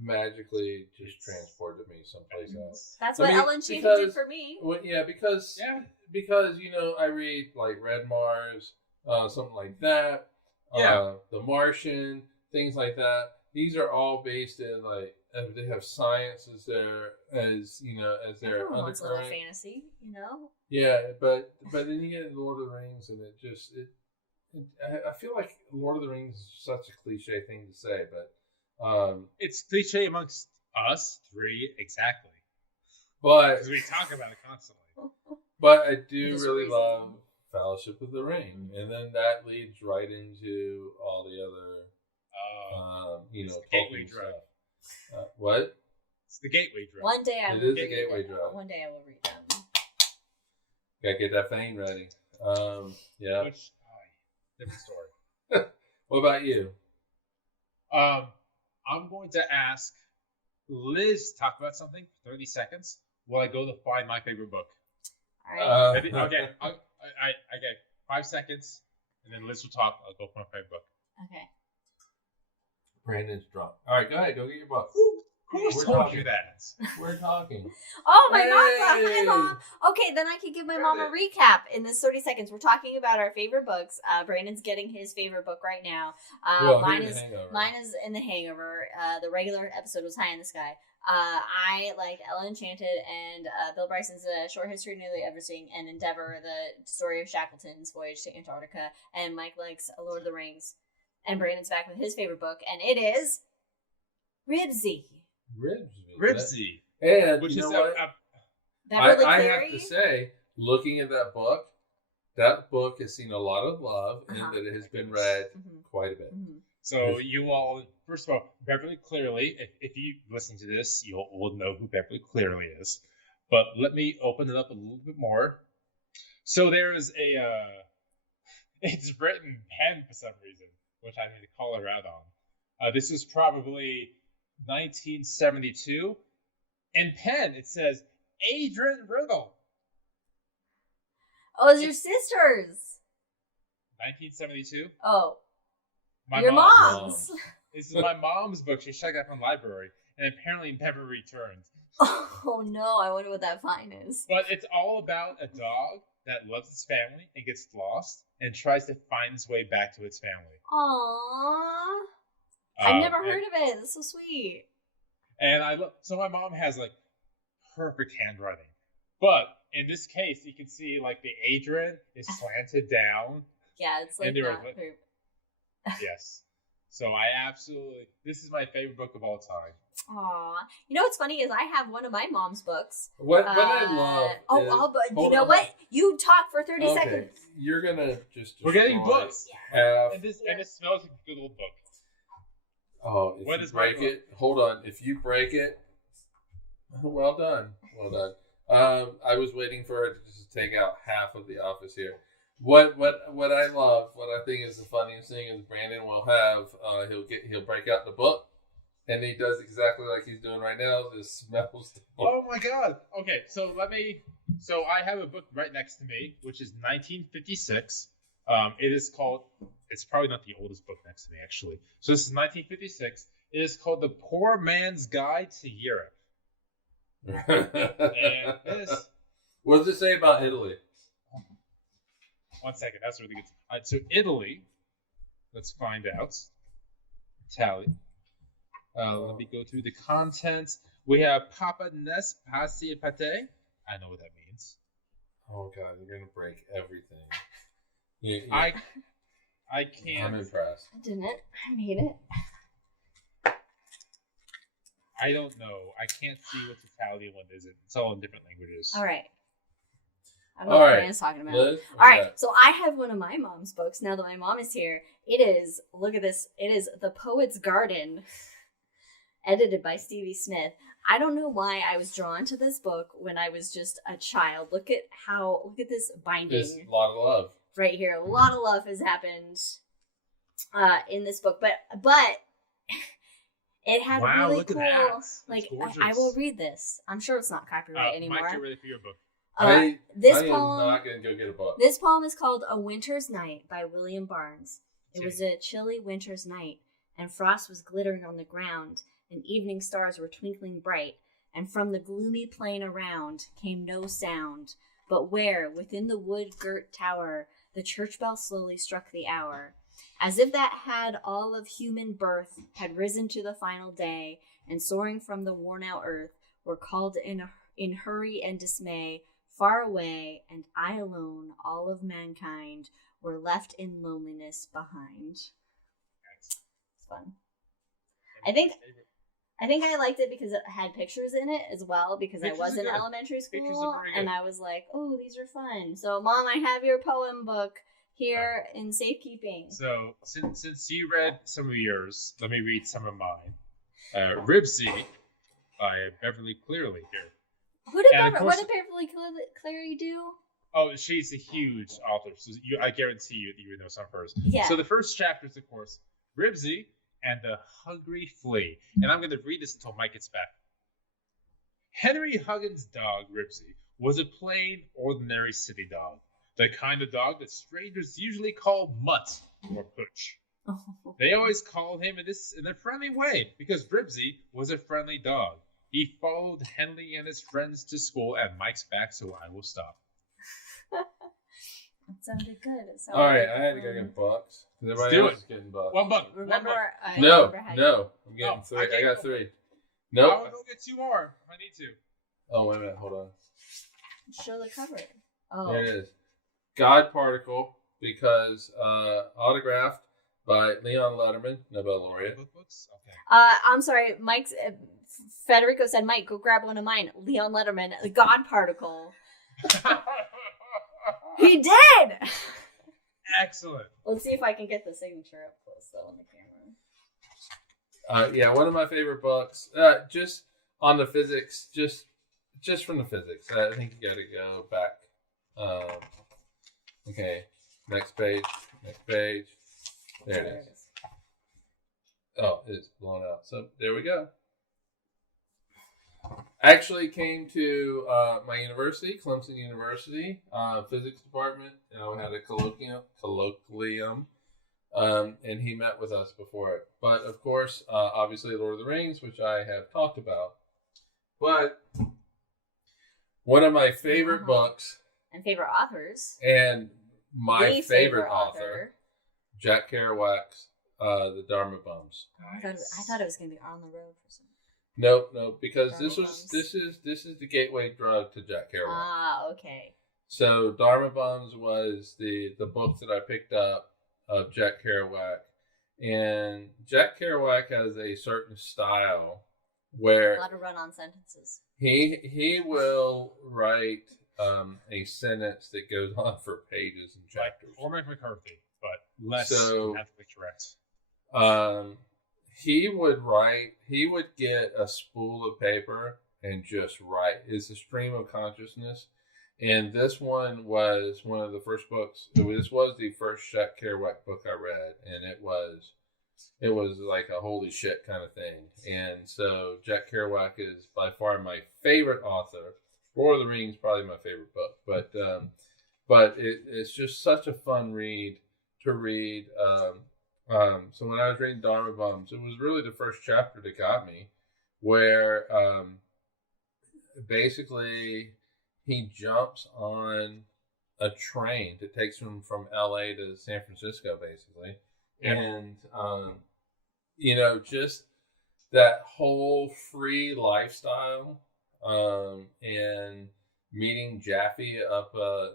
magically just transported me someplace else. That's what Ella Enchanted did for me. Well, because I read like Red Mars, something like that. The Martian, things like that. These are all based in like they have science as their Everyone wants a little fantasy, Yeah, but then you get Lord of the Rings, and I feel like Lord of the Rings is such a cliche thing to say, but it's cliche amongst us three, exactly. But because we talk about it constantly. But I do really love Fellowship of the Ring, and then that leads right into all the other, gateway drug. What? It's the gateway drug. One day I will read them. One day I will read them. Gotta get that vein ready. Yeah. Which, different story. What about you? I'm going to ask Liz to talk about something for 30 seconds while I go to find my favorite book. All right. Okay, I get 5 seconds, and then Liz will talk. I'll go find my favorite book. Okay. Brandon's drunk. All right, go ahead. Go get your book. Who We're told talking. you that? We're talking. Oh, my mom. Hey! Hi, Mom. Okay, then I can give my mom a recap in this 30 seconds. We're talking about our favorite books. Brandon's getting his favorite book right now. Well, mine here's is Hangover. mine is in the Hangover. The regular episode was High in the Sky. I like Ella Enchanted, and Bill Bryson's A Short History of Nearly Everything, and Endeavor, the story of Shackleton's voyage to Antarctica, and Mike likes Lord of the Rings. And Brandon's back with his favorite book, and it is Ribsy. Ribsy. And Which you is know what? Beverly I Cleary. have to say, looking at that book has seen a lot of love, and that it has been read quite a bit. Mm-hmm. So you all, first of all, Beverly Cleary, if you listen to this, you will know who Beverly Cleary is. But let me open it up a little bit more. So there is it's written pen for some reason, which I need to call her out on. This is probably 1972. In pen, it says Adrian Riddle. Oh, it's your sisters. 1972. Oh, My your mom's. This is my mom's book. She checked out from the library and apparently never returned. Oh no, I wonder what that fine is. But it's all about a dog that loves its family and gets lost and tries to find its way back to its family. Aww. I've never heard of it. That's so sweet. And so my mom has like perfect handwriting. But in this case, you can see like the Adrian is slanted down. Yeah, it's like And not very- Yes. So this is my favorite book of all time. Aw. You know what's funny is I have one of my mom's books. What I love but you know what? You talk for 30 seconds. You're gonna just We're getting books. half. And this smells like a good little book. Oh, if What you is my break it, hold on. If you break it, well done. I was waiting for her to just take out half of the office here. What I love, what I think is the funniest thing is Brandon will have he'll break out the book, and he does exactly like he's doing right now. Just smells the book. Oh my god. Okay, so I have a book right next to me, which is 1956. It is called. It's probably not the oldest book next to me, actually. So this is 1956. It is called The Poor Man's Guide to Europe. And this. What does it say about Italy? 1 second. That's really good. All right, so Italy. Let's find out. Italy. Let me go through the contents. We have Papa Nes Passi Pate. I know what that means. Oh god, you're gonna break everything. I can't. I'm impressed. I didn't. I made it. I don't know. I can't see what's Italian, what isn't. It's all in different languages. All right. I don't know what Brandon's talking about. Liz, All right, so I have one of my mom's books. Now that my mom is here, it is, look at this, it is The Poet's Garden, edited by Stevie Smith. I don't know why I was drawn to this book when I was just a child. Look at this binding. There's a lot of love. Right here. A lot of love has happened in this book, but it had really look cool, at that. like, That's I will read this. I'm sure it's not copyright anymore. Mike, get ready for your book. I This am poem, not going to go get a book. This poem is called A Winter's Night by William Barnes. It Okay. was a chilly winter's night, and frost was glittering on the ground, and evening stars were twinkling bright, and from the gloomy plain around came no sound, but where, within the wood-girt tower, the church bell slowly struck the hour, as if that had all of human birth had risen to the final day, and soaring from the worn-out earth, were called in hurry and dismay, far away, and I alone, all of mankind, were left in loneliness behind. It's fun. I think I liked it because it had pictures in it as well, because Pictures I was are in good. elementary Pictures school, are very and good. I was like, oh, these are fun. So, Mom, I have your poem book here in safekeeping. So, since you read some of yours, let me read some of mine. Ribsy by Beverly Cleary here. What did And of course- Beverly Cleary do? Oh, she's a huge author, so I guarantee you would know some first. Yeah. So the first chapter is, of course, Ribsy and the Hungry Flea. And I'm going to read this until Mike gets back. Henry Huggins' dog, Ribsy, was a plain, ordinary city dog. The kind of dog that strangers usually call mutt or pooch. They always called him in a friendly way because Ribsy was a friendly dog. He followed Henley and his friends to school at Mike's back, so I will stop. That sounded good. All right, I had to go get bucks. Everybody else is getting bucks. One buck. Remember, No, I'm getting three. I got three. Nope. I'll go get two more. I need to. Oh, wait a minute. Hold on. Show the cover. Oh. There it is. God Particle, because autographed by Leon Letterman, Nobel laureate. Books? Okay. I'm sorry, Mike's. Federico said, "Mike, go grab one of mine." Leon Letterman, the God Particle. He did. Excellent. Let's see if I can get the signature up close though on the camera. Yeah, one of my favorite books. Just on the physics, just from the physics. I think you got to go back. Okay, next page. There it is. Oh, it's blown out. So there we go. Actually came to my university, Clemson University, physics department. We had a colloquium, and he met with us before it. But of course, obviously, Lord of the Rings, which I have talked about. But one of my favorite books and favorite authors, and my favorite author, Jack Kerouac's The Dharma Bums. I thought it was going to be On the Road for some. No, because Dharma this is the gateway drug to Jack Kerouac. Ah, okay. So Dharma Bums was the book that I picked up of Jack Kerouac, and Jack Kerouac has a certain style where A lot of run-on sentences. he will write a sentence that goes on for pages and chapters. Like Cormac McCarthy, but less So, ethically correct. He would get a spool of paper and just write. It's a stream of consciousness. And this one was one of the first books. This was the first Jack Kerouac book I read. And it was like a holy shit kind of thing. And so Jack Kerouac is by far my favorite author. Lord of the Rings, probably my favorite book. But it's just such a fun read to read. So when I was reading Dharma Bums, it was really the first chapter that got me, where basically he jumps on a train that takes him from LA to San Francisco, basically. Yeah. And, just that whole free lifestyle and meeting Jaffe up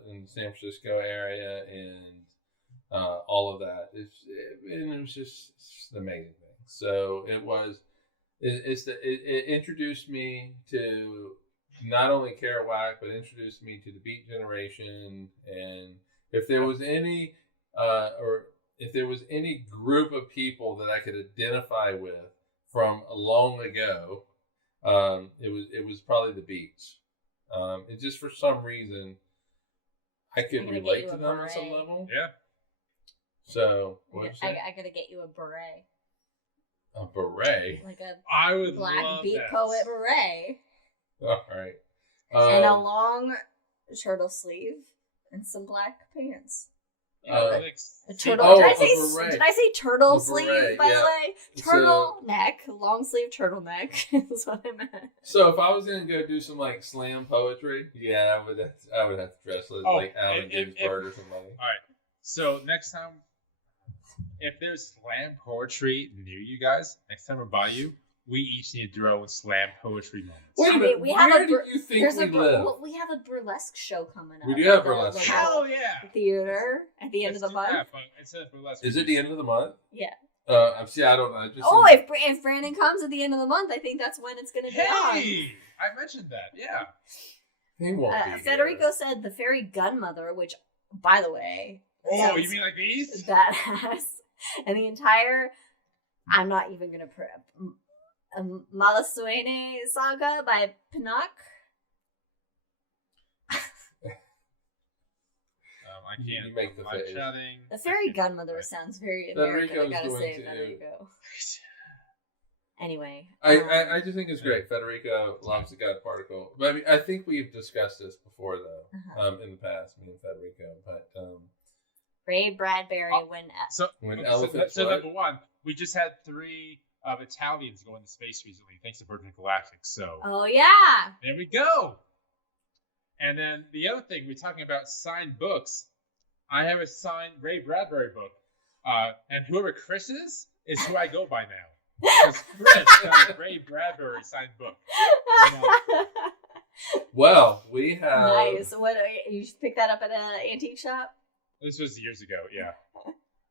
in the San Francisco area and all of that. It was just an amazing thing. So it introduced me to not only Kerouac, but introduced me to the Beat Generation. And if there was any group of people that I could identify with from long ago, it was probably the Beats. It just for some reason I could relate to them on some level. Yeah. So I gotta get you a beret. A beret? Like a I would black love beat that. poet beret. All right. And a long turtle sleeve and some black pants. A turtle. Did beret. I say turtle A sleeve? beret, By the yeah. way, turtleneck, long sleeve turtleneck is what I meant. So if I was gonna go do some like slam poetry, I would have to dress like Allen Ginsberg or something. All right. So next time, if there's slam poetry near you guys, next time we're by you, we each need to do our own slam poetry moments. Wait a minute, where do you think we live? We have a burlesque show coming up. We do have a burlesque show. Hell yeah! Theater at the end of the month. That, but instead of burlesque, Is it the end of the month? Yeah. I don't know. If Brandon comes at the end of the month, I think that's when it's going to be on. Hey! I mentioned that, yeah. He won't be Federico here. said the fairy gunmother, which, by the way... Oh, you mean like these? Badass. And the entire... I'm not even going to... Malasuene saga by Pinnock. can't. You make the live face. chatting. The fairy godmother sounds very American. I gotta say, Federico. Anyway, I just think it's great. Federico loves the God particle. But I mean, I think we've discussed this before, though, in the past, me and Federico. But Ray Bradbury So number one, we just had 3 Italians go into space recently, thanks to Virgin Galactic. So oh yeah, there we go. And then the other thing, we're talking about signed books. I have a signed Ray Bradbury book, and whoever Chris is who I go by now. Because Chris got a Ray Bradbury signed book. Well, we have nice. What you picked that up at an antique shop? This was years ago, yeah.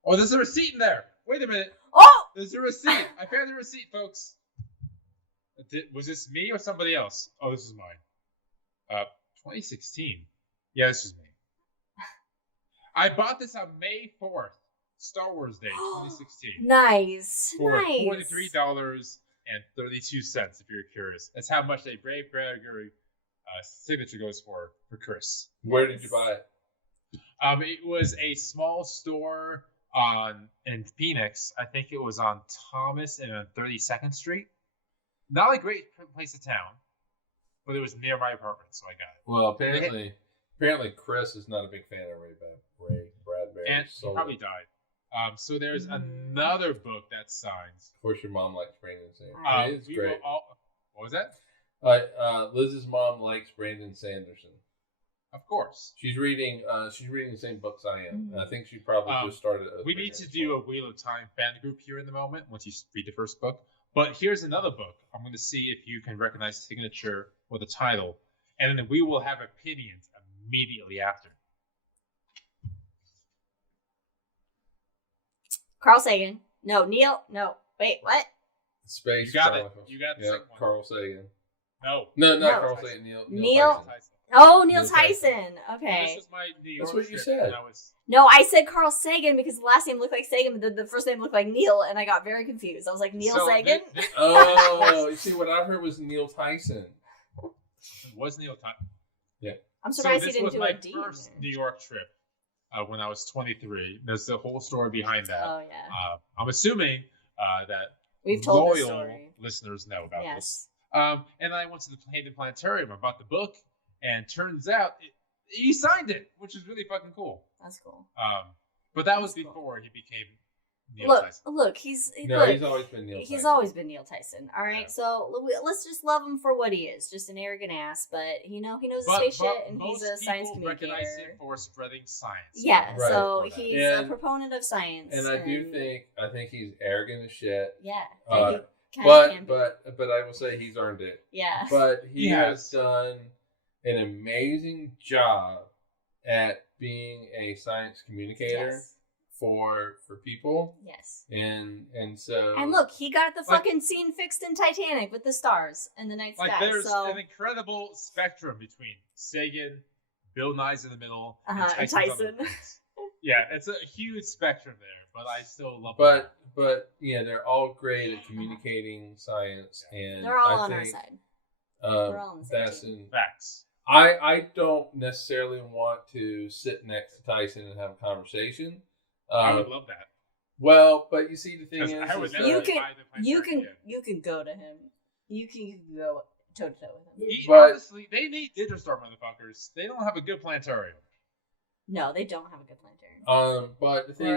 Oh, there's a receipt in there. Wait a minute. Oh, there's a receipt. I found the receipt, folks. Was this me or somebody else? Oh, this is mine. 2016. Yeah, this was me. I bought this on May 4th, Star Wars Day, 2016. Nice. For $43.32, if you're curious. That's how much a Ray Bradbury signature goes for Chris. Where did you buy it? It was a small store in Phoenix. I think it was on Thomas and 32nd Street. Not a great place of town, but it was near my apartment, so I got it. Well, apparently Chris is not a big fan of Ray Bradbury. And he probably died. So there's another book that's signed. Of course, your mom likes Brandon Sanderson. It's great. What was that? Liz's mom likes Brandon Sanderson. Of course. She's reading the same books I am. I think she probably just started. We need to do a Wheel of Time fan group here in the moment once you read the first book. But here's another book. I'm going to see if you can recognize the signature or the title, and then we will have opinions immediately after. Carl Sagan. No, Neil. No, wait, what? Space. You got it. You got the second one. Carl Sagan. No, not Carl Sagan. Neil Tyson. Oh, Neil Tyson. Okay. This was my New York That's what you trip said. No, I said Carl Sagan because the last name looked like Sagan, but the first name looked like Neil, and I got very confused. I was like, Neil Sagan? You see, what I heard was Neil Tyson. It was Neil Tyson. Yeah. I'm surprised he didn't do a D. This was my first New York trip when I was 23. There's the whole story behind that. Oh, yeah. I'm assuming that we've told loyal listeners know about this. And I went to the Hayden Planetarium. I bought the book, and turns out he signed it, which is really fucking cool. That's cool. But that was before he became Neil Tyson. Look, he's always been Neil Tyson. He's always been Neil Tyson. All right, so let's just love him for what he is, just an arrogant ass. But he knows his space shit, and he's a science communicator. Recognize him for spreading science. Yeah, right. So he's a proponent of science. And I think he's arrogant as shit. Yeah. But I will say he's earned it. Yeah. But he has done an amazing job at being a science communicator for people. Yes. And so. And look, he got the fucking scene fixed in Titanic with the stars and the night sky. There's an incredible spectrum between Sagan, Bill Nye's in the middle, and Tyson. Yeah, it's a huge spectrum there, but I still love them. But yeah, they're all great at communicating science, and they're all on our side. We're all on the same team. Facts. I don't necessarily want to sit next to Tyson and have a conversation. I would love that. Well, but you see, the thing is, you can go to him. You can go toe to toe with him. Honestly, they need Digital motherfuckers. They don't have a good planetarium. No, they don't have a good planetarium. But the thing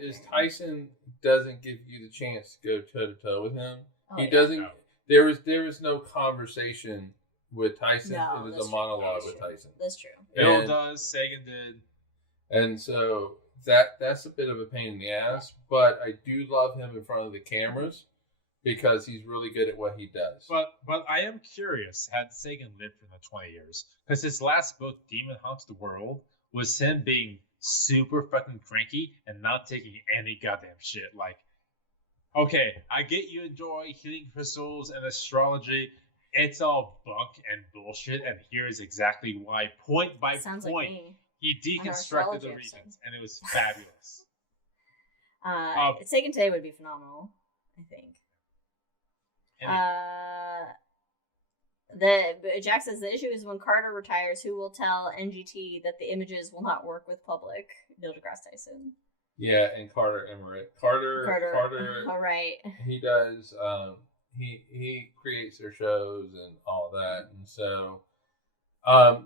is Tyson doesn't give you the chance to go toe to toe with him. He doesn't. No. There is no conversation with Tyson. It is a monologue with Tyson. That's true. Bill does. Sagan did. And so that's a bit of a pain in the ass. But I do love him in front of the cameras because he's really good at what he does. But I am curious, had Sagan lived for the 20 years, because his last book, Demon Haunts the World, was him being super fucking cranky and not taking any goddamn shit. Like, okay, I get you enjoy healing crystals and astrology. It's all bunk and bullshit, and here's exactly why. Point by point, like he deconstructed the reasons, and it was fabulous. Sagan today would be phenomenal, I think. Jack says the issue is when Carter retires, who will tell NGT that the images will not work with public? Neil deGrasse Tyson. Yeah, and Carter Emmerich. Carter. All right. He does. He creates their shows and all that, and so. I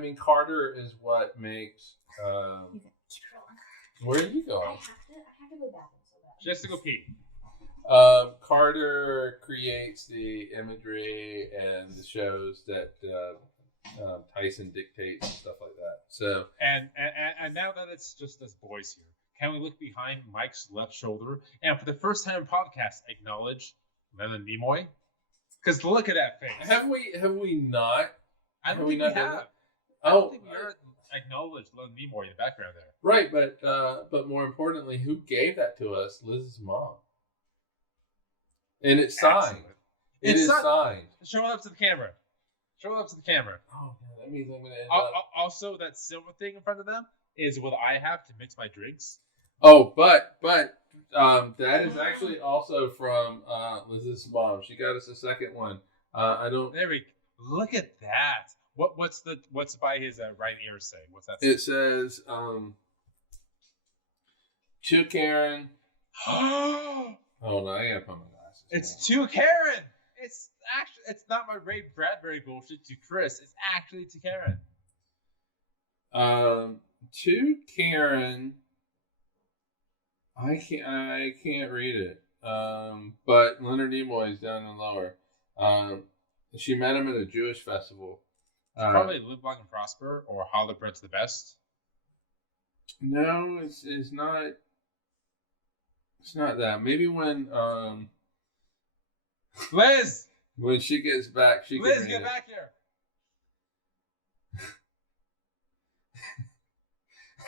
mean, Carter is what makes. Keep rolling. Where are you going? I have to go back so bad. Just to go pee. Carter creates the imagery and the shows that Tyson dictates and stuff like that. So and now that it's just us boys here, can we look behind Mike's left shoulder and for the first time in podcast acknowledge Leonard Nimoy? Because look at that face. Have we not? I don't think we have. I don't think we ever acknowledged Leonard Nimoy in the background there. Right, but more importantly, who gave that to us? Liz's mom. And it's signed. It is signed. Show it up to the camera. Show it up to the camera. Oh, man, that means I'm going to end up... Also, that silver thing in front of them is what I have to mix my drinks. Oh, but that is actually also from Liz's mom. She got us a second one. There we go. Look at that. What's by his right ear say? What's that say? It says, to Karen. Oh, no, I gotta put my glasses. It's to Karen. It's not my Ray Bradbury bullshit to Chris. It's actually to Karen. To Karen. I can't read it. But Leonard Nimoy is down and lower. She met him at a Jewish festival. Probably Live Long and Prosper or How the Bread's the Best. No, it's not. It's not that. Maybe when Liz, when she gets back, Liz, get back here.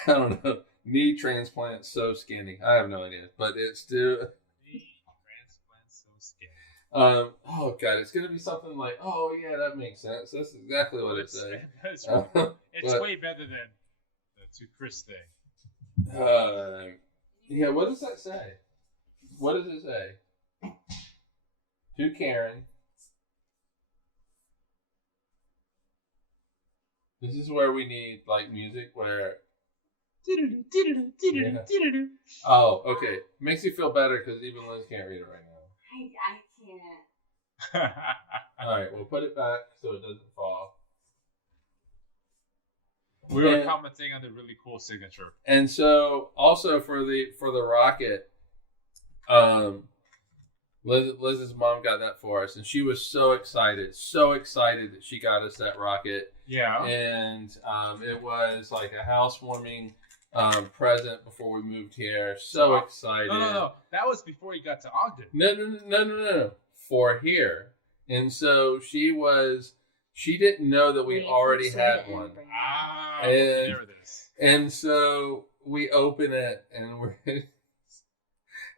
I don't know. Knee transplant so skinny. I have no idea, but it's still. Knee transplant so skinny. Oh god, it's gonna be something like, oh yeah, that makes sense. That's exactly what it says. It's way better than the to Chris thing. Yeah. What does that say? What does it say? To Karen. This is where we need like music where. Yeah. Oh, okay. Makes you feel better because even Liz can't read it right now. I can't. All right, we'll put it back so it doesn't fall. We were commenting on the really cool signature. And so, also for the rocket, Liz's mom got that for us, and she was so excited that she got us that rocket. Yeah. And it was like a housewarming present before we moved here. So excited. No. That was before you got to Ogden. No. For here. And so she didn't know that we already had one. And so we open it and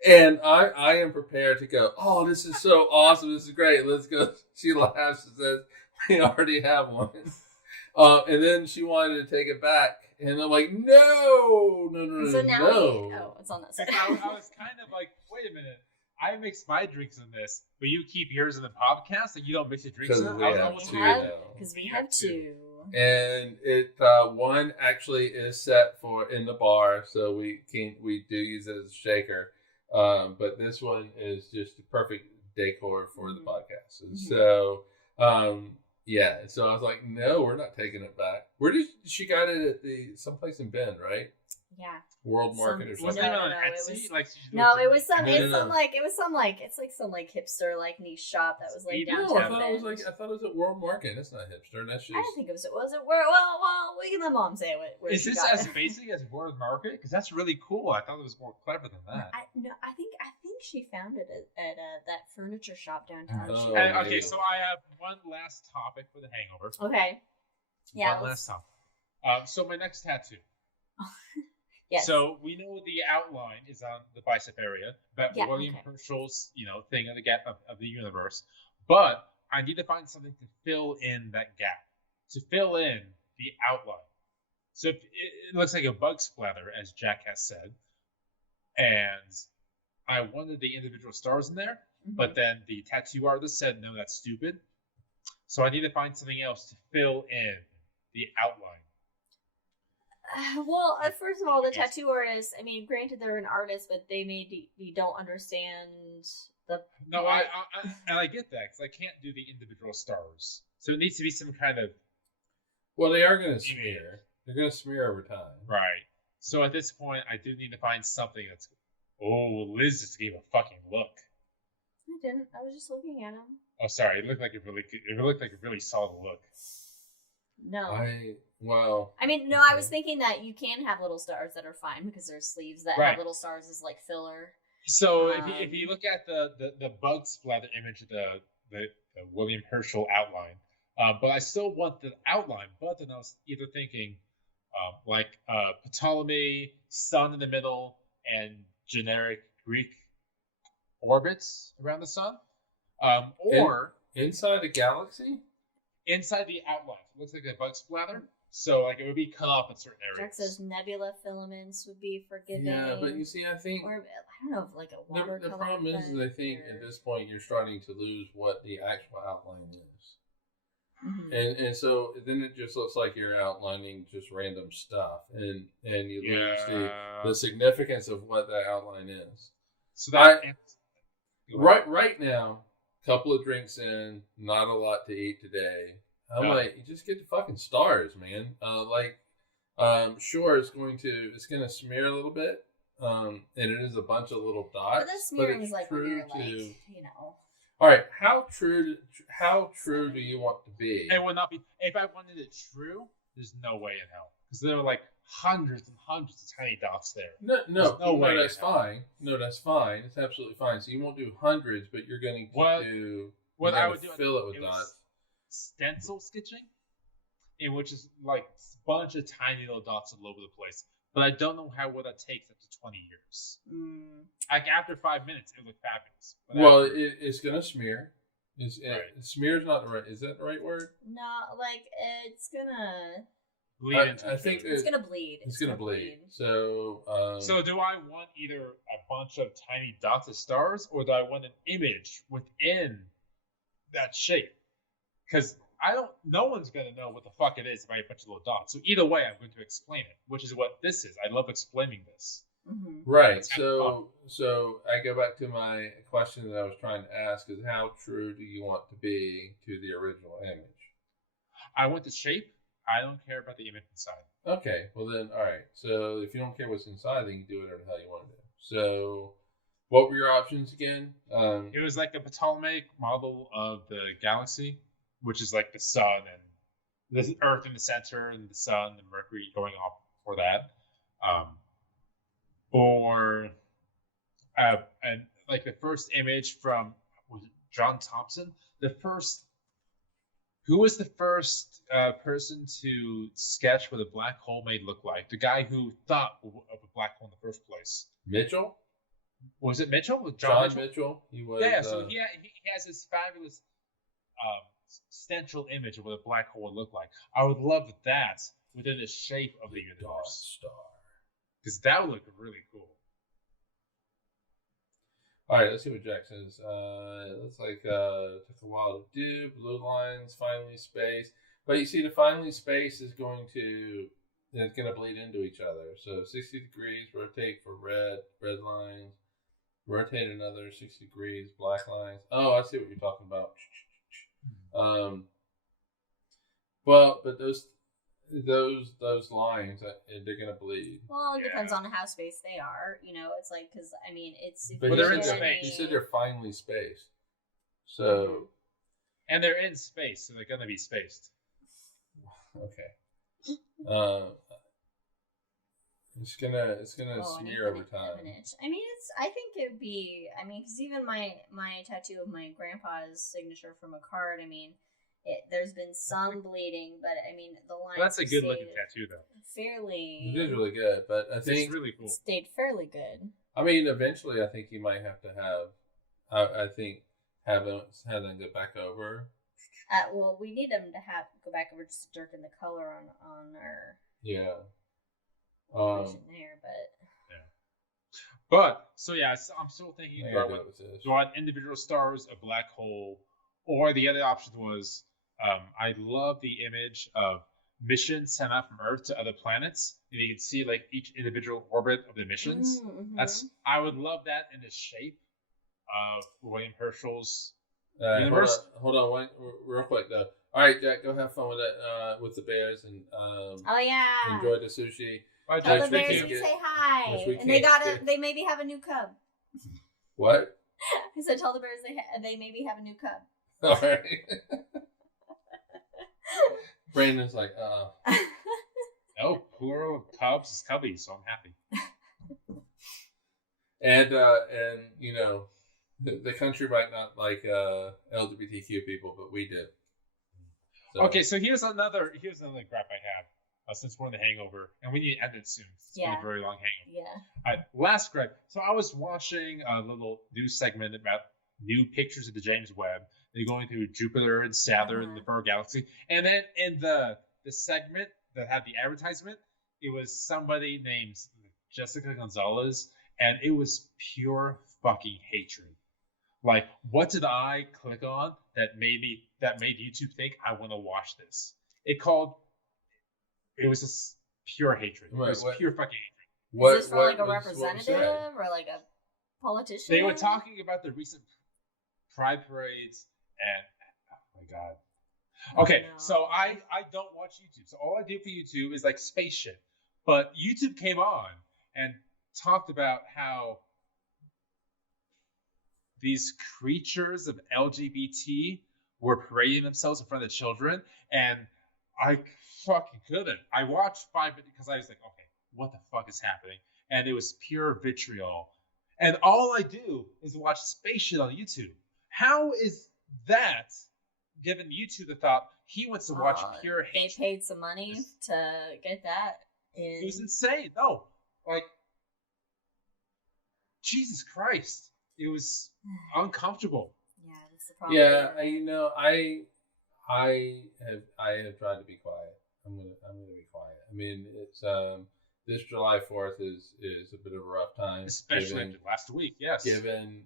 and I am prepared to go, oh, this is so awesome. This is great. Let's go. She laughs and says, we already have one. And then she wanted to take it back. And I'm like, no. So now it's on that side. I was kind of like, wait a minute. I mix my drinks in this, but you keep yours in the podcast and you don't mix your drinks in it? Because we have two. And it one actually is set for in the bar, so we do use it as a shaker. But this one is just the perfect decor for the podcast. And so yeah, so I was like, no, we're not taking it back. Where did she got it at someplace in Bend, right? Yeah. World Market or something. No, Etsy? It was some hipster like niche shop that was like downtown. No, I thought it was at World Market. That's not hipster. That's just. I didn't think it was. Was it where? Well, we can let Mom say it. Is this as basic as World Market? Because that's really cool. I thought it was more clever than that. I think she found it at that furniture shop downtown. Okay, so I have one last topic for the Hangover. Okay. Yeah. One last topic. So my next tattoo. Yes. So we know the outline is on the bicep area, but William Herschel's, thing of the universe. But I need to find something to fill in that gap, to fill in the outline. So it looks like a bug splatter, as Jack has said, and I wanted the individual stars in there, but then the tattoo artist said, no, that's stupid. So I need to find something else to fill in the outline. Well, first of all, the tattoo artist, I mean, granted they're an artist, but they maybe don't understand the... No, and I get that, because I can't do the individual stars. So it needs to be some kind of... Well, they are going to smear. They're going to smear over time. Right. So at this point, I do need to find something that's... Oh, Liz just gave a fucking look. I didn't. I was just looking at him. Oh, sorry. It looked like a really solid look. No. I mean, no, okay. I was thinking that you can have little stars that are fine because there's sleeves that Right. have little stars as like filler. So if you look at the bug splatter image of the William Herschel outline, but I still want the outline. But then I was either thinking like Ptolemy, sun in the middle, and generic Greek orbits around the sun, or inside the galaxy. Inside the outline, it looks like a bug splatter. So like it would be cut off in certain areas. Jack says nebula filaments would be forgiving. Yeah, but you see, I think, or I don't know if like a watercolor. the problem is I think at this point you're starting to lose what the actual outline is, Mm-hmm. and so then it just looks like you're outlining just random stuff, and you lose the significance of what that outline is. So that right now, couple of drinks in, not a lot to eat today. I'm like, you just get the fucking stars, man. Sure, it's gonna smear a little bit, and it is a bunch of little dots. But the smearing is like when true you're like, you know. All right, how true do you want to be? It would not be. If I wanted it true, there's no way in hell, because there are like hundreds and hundreds of tiny dots there. No way. That's fine. No, that's fine. It's absolutely fine. So you won't do hundreds, but you're going to do. What I would do, fill it with dots. Stencil sketching, in which is like a bunch of tiny little dots all over the place. But I don't know what that takes up to 20 years. Like after 5 minutes, it would look fabulous. But it's going to smear. Smear is not the right. Is that the right word? No, like it's gonna bleed into I think it's gonna bleed. It's gonna bleed. So do I want either a bunch of tiny dots of stars, or do I want an image within that shape? Because no one's gonna know what the fuck it is by a bunch of little dots. So either way, I'm going to explain it, which is what this is. I love explaining this. Mm-hmm. Right. So I go back to my question that I was trying to ask: is how true do you want to be to the original image? I want the shape. I don't care about the image inside. Okay. Well then, all right. So if you don't care what's inside, then you can do whatever the hell you want to do. So, what were your options again? It was like a Ptolemaic model of the galaxy, which is like the sun and the Earth in the center, and the sun and Mercury going off for that. And like the first image from John Thompson, who was the first person to sketch what a black hole may look like? The guy who thought of a black hole in the first place. Mitchell? Was it Mitchell? John Mitchell? He was. Yeah, so he has this fabulous central image of what a black hole would look like. I would love that within the shape of the universe. Dark Star. Because that would look really cool. All right, let's see what Jack says. It looks like it took a while to do. Blue lines, finely spaced. But you see, the finely spaced is going to bleed into each other. So 60 degrees, rotate for red lines. Rotate another 60 degrees, black lines. Oh, I see what you're talking about. But those lines, they're gonna bleed. Well, it depends on how spaced they are. You know, it's like, because I mean, it's. But they're in space. You said they're finely spaced. So. And they're in space, so they're gonna be spaced. Okay. It's gonna smear over time. I mean, I think it'd be. I mean, because even my tattoo of my grandpa's signature from a card. I mean. There's been some bleeding, but I mean the line. That's a good looking tattoo, though. Fairly. It is really good, but I think it's really cool. Stayed fairly good. I mean, eventually, I think you might have to have. I think have them go back over. Well, we need them to go back over just to darken the color on our. Yeah. There, but. Yeah. But so yeah, I'm still thinking. Do I want individual stars, a black hole, or the other option was I love the image of missions sent out from Earth to other planets, and you can see like each individual orbit of the missions. I would love that in the shape of William Herschel's universe. Hold on, real quick though. All right, Jack, go have fun with that with the bears and enjoy the sushi. Tell the bears we say hi, and they maybe have a new cub. What? I said, tell the bears they maybe have a new cub. All right. Brandon's like, Oh, poor cubs is cubby, so I'm happy. And you know, the country might not like LGBTQ people, but we do. So. Okay, so here's another graph I have since we're in the Hangover, and we need to end it soon. It's been a very long Hangover. Yeah. Last graph. So I was watching a little news segment about new pictures of the James Webb. They're going through Jupiter and Saturn and the Far Galaxy, and then in the segment that had the advertisement, it was somebody named Jessica Gonzalez, and it was pure fucking hatred. Like, what did I click on that made YouTube think I want to watch this? It was just pure hatred. It was pure fucking hatred. Is this for like a representative or like a politician? They were talking about the recent Pride parades, and oh my god. Okay, so I don't watch YouTube. So all I do for YouTube is like space shit. But YouTube came on and talked about how these creatures of LGBT were parading themselves in front of the children, and I fucking couldn't. I watched 5 minutes because I was like, okay, what the fuck is happening? And it was pure vitriol. And all I do is watch space shit on YouTube. How is that giving YouTube the thought he wants to watch pure hatred? They paid some money to get that in. It was insane. No, like, Jesus Christ. It was uncomfortable. Yeah, that's the problem. Yeah, you know, I have tried to be quiet. I'm gonna be quiet. I mean, it's this July 4th is a bit of a rough time, especially after last week. Yes, given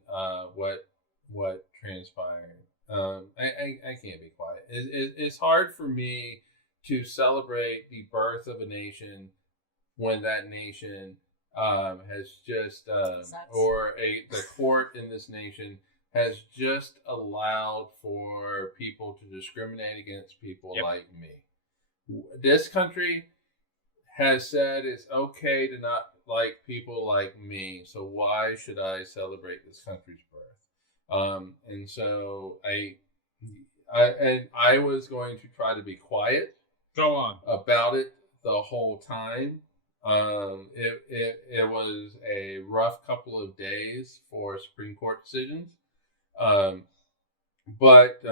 what transpired. I can't be quiet. It's hard for me to celebrate the birth of a nation when that nation has just the court in this nation has just allowed for people to discriminate against people like me. This country has said it's okay to not like people like me, so why should I celebrate this country's birth? And so I was going to try to be quiet. Go on about it the whole time. It was a rough couple of days for Supreme Court decisions. But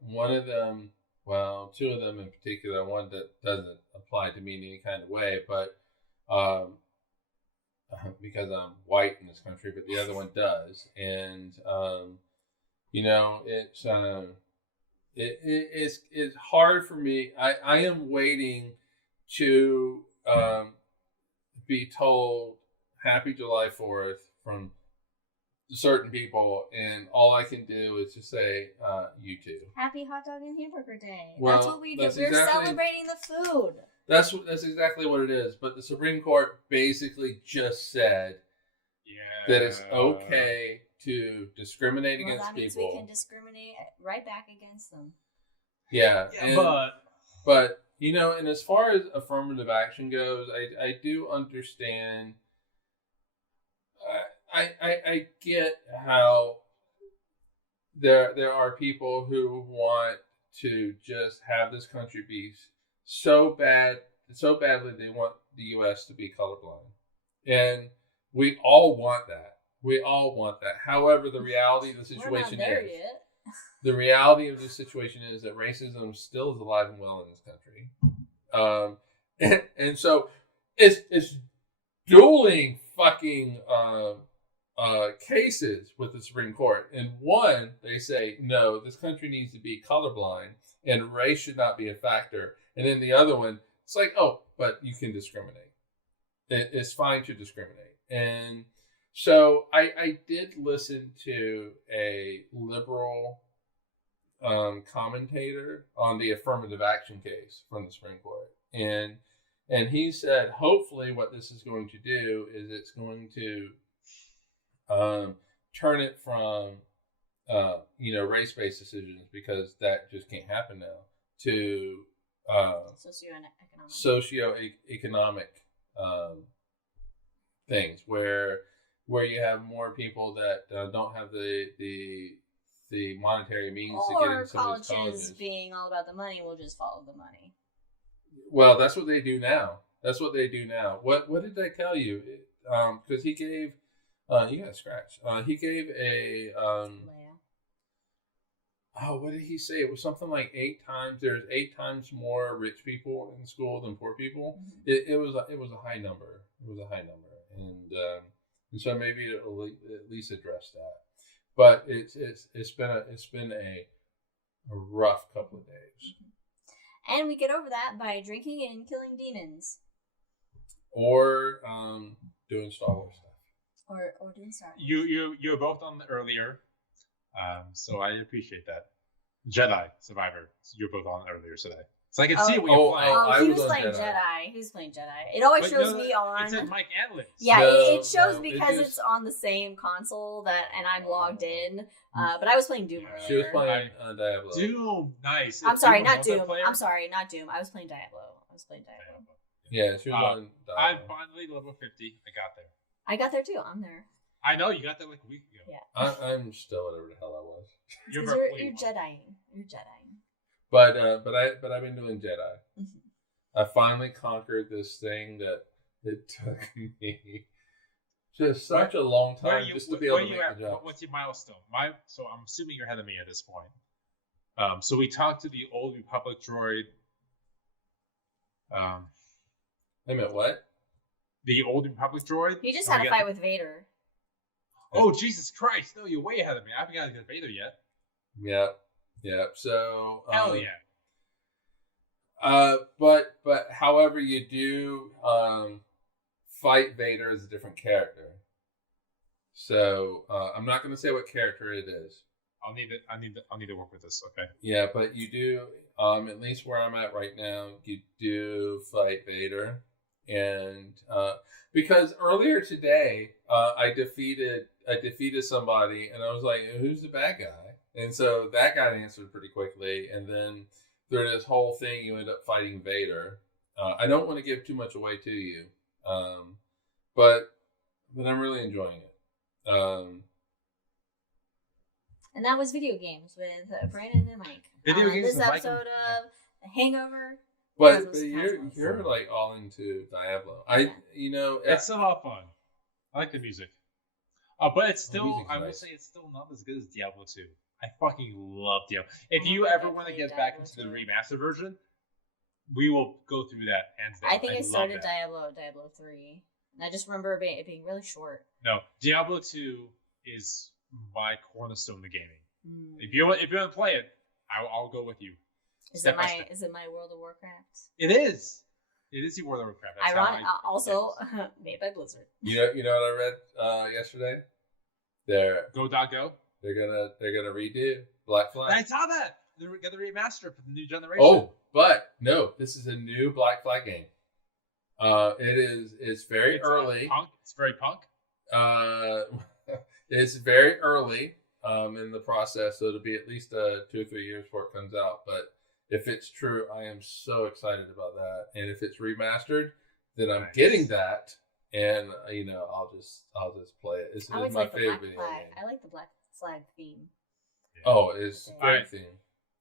one of them, well, two of them in particular, one that doesn't apply to me in any kind of way, but because I'm white in this country, but the other one does. And, you know, it's hard for me. I am waiting to be told Happy July 4th from certain people, and all I can do is just say YouTube. Happy Hot Dog and Hamburger Day. Well, that's what we do. We're celebrating the food. That's exactly what it is. But the Supreme Court basically just said that it's okay to discriminate against that means people. We can discriminate right back against them. Yeah, but you know, and as far as affirmative action goes, I do understand. I get how there are people who want to just have this country be so badly they want the U.S. to be colorblind, and we all want that. We all want that. However, the reality of the situation the reality of the situation is that racism still is alive and well in this country, and so it's dueling fucking cases with the Supreme Court. And one, they say, no, this country needs to be colorblind and race should not be a factor. And then the other one, it's like, oh, but you can discriminate. It's fine to discriminate. And so I did listen to a liberal commentator on the affirmative action case from the Supreme Court, and he said, hopefully, what this is going to do is it's going to turn it from race-based decisions, because that just can't happen now, to socioeconomic things where you have more people that don't have the monetary means to get into some of these colleges. Being all about the money, will just follow the money. Well, that's what they do now. What did I tell you? Because he gave you got a scratch. He gave a what did he say? It was something like 8 times. There's 8 times more rich people in school than poor people. Mm-hmm. It was a high number. And so maybe it'll at least address that. But it's been a rough couple of days. And we get over that by drinking and killing demons. Or doing Star Wars stuff. Or doing Star Wars. You were both on earlier, so I appreciate that. Jedi Survivor. You're both on earlier today. So I can see what you're playing. He was playing Jedi. He was playing Jedi. It always shows me on. It said Mike Antlin. Yeah, it shows because it's on the same console and I'm logged in. But I was playing Doom earlier. She was playing Diablo. Doom, nice. I'm sorry, not Doom. I'm sorry, not Doom. I was playing Diablo. Yeah, she was on Diablo. I'm finally level 50. I got there. I got there too. I'm there. I know, you got there like a week ago. Yeah. I'm still whatever the hell I was. You're Jediing. You're Jediing. But I've been doing Jedi. Mm-hmm. I finally conquered this thing that it took me just such a long time just to be able to make the jump. What's your milestone? So I'm assuming you're ahead of me at this point. So we talked to the Old Republic droid. Wait a minute, what? The Old Republic droid? He just had a fight with Vader. Oh, Jesus Christ. No, you're way ahead of me. I haven't got to get Vader yet. Yeah. So... hell yeah. But however you do fight Vader as a different character. So I'm not going to say what character it is. I'll need to work with this. Okay. Yeah, but you do, at least where I'm at right now, you do fight Vader. And because earlier today, I defeated somebody, and I was like, "Who's the bad guy?" And so that got answered pretty quickly. And then through this whole thing, you end up fighting Vader. I don't want to give too much away to you, but I'm really enjoying it. And that was video games with Brandon and Mike. Video games. This episode of The Hangover. But you're like all into Diablo. It's a lot of fun. I like the music. But it's still, I will say, it's still not as good as Diablo 2. I fucking love Diablo. If you ever want to get back into the remastered version, we will go through that hands down. I think I started Diablo 3. And I just remember it being really short. No, Diablo 2 is my cornerstone of gaming. If you want to play it, I'll go with you. Is it my World of Warcraft? It is. It is the World of Warcraft. Ironic. Also made by Blizzard. You know what I read yesterday? Go Dog Go. They're gonna redo Black Flag. I saw that. They're gonna remaster for the new generation. Oh, but no, this is a new Black Flag game. It's very early. Punk. It's very punk. It's very early in the process, so it'll be at least 2 or 3 years before it comes out. But if it's true, I am so excited about that. And if it's remastered, then I'm getting that, and I'll just play it. It's my favorite video game. I like the Black Flag theme. Yeah. Oh, it's a great theme.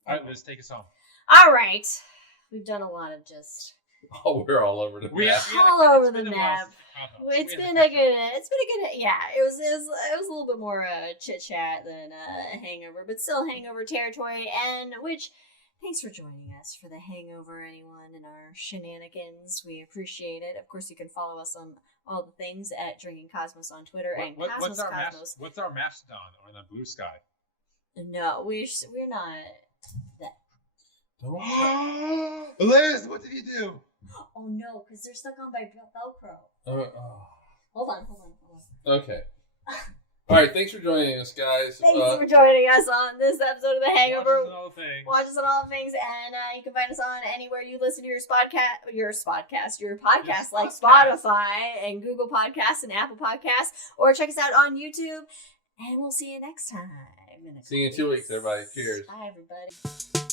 All right, let's take us home. All right, we've done a lot of just. Oh, we're all over the map. All over the map. It's been a good. Yeah, it was a little bit more chit chat than Hangover, but still Hangover territory. And thanks for joining us for the Hangover, anyone, and our shenanigans. We appreciate it. Of course, you can follow us on all the things at Drinking Cosmos on Twitter and Cosmos Cosmos. What's our Mastodon on the Blue Sky? No, we're not that. Liz, what did you do? Oh no, because they're stuck on by Velcro. Hold on. Okay. All right, thanks for joining us, guys. Thanks for joining us on this episode of The Hangover. Watch us on all things. And you can find us on anywhere you listen to your podcast, like Spotify and Google Podcasts and Apple Podcasts, or check us out on YouTube. And we'll see you next time. See you in 2 weeks, everybody. Cheers. Bye, everybody.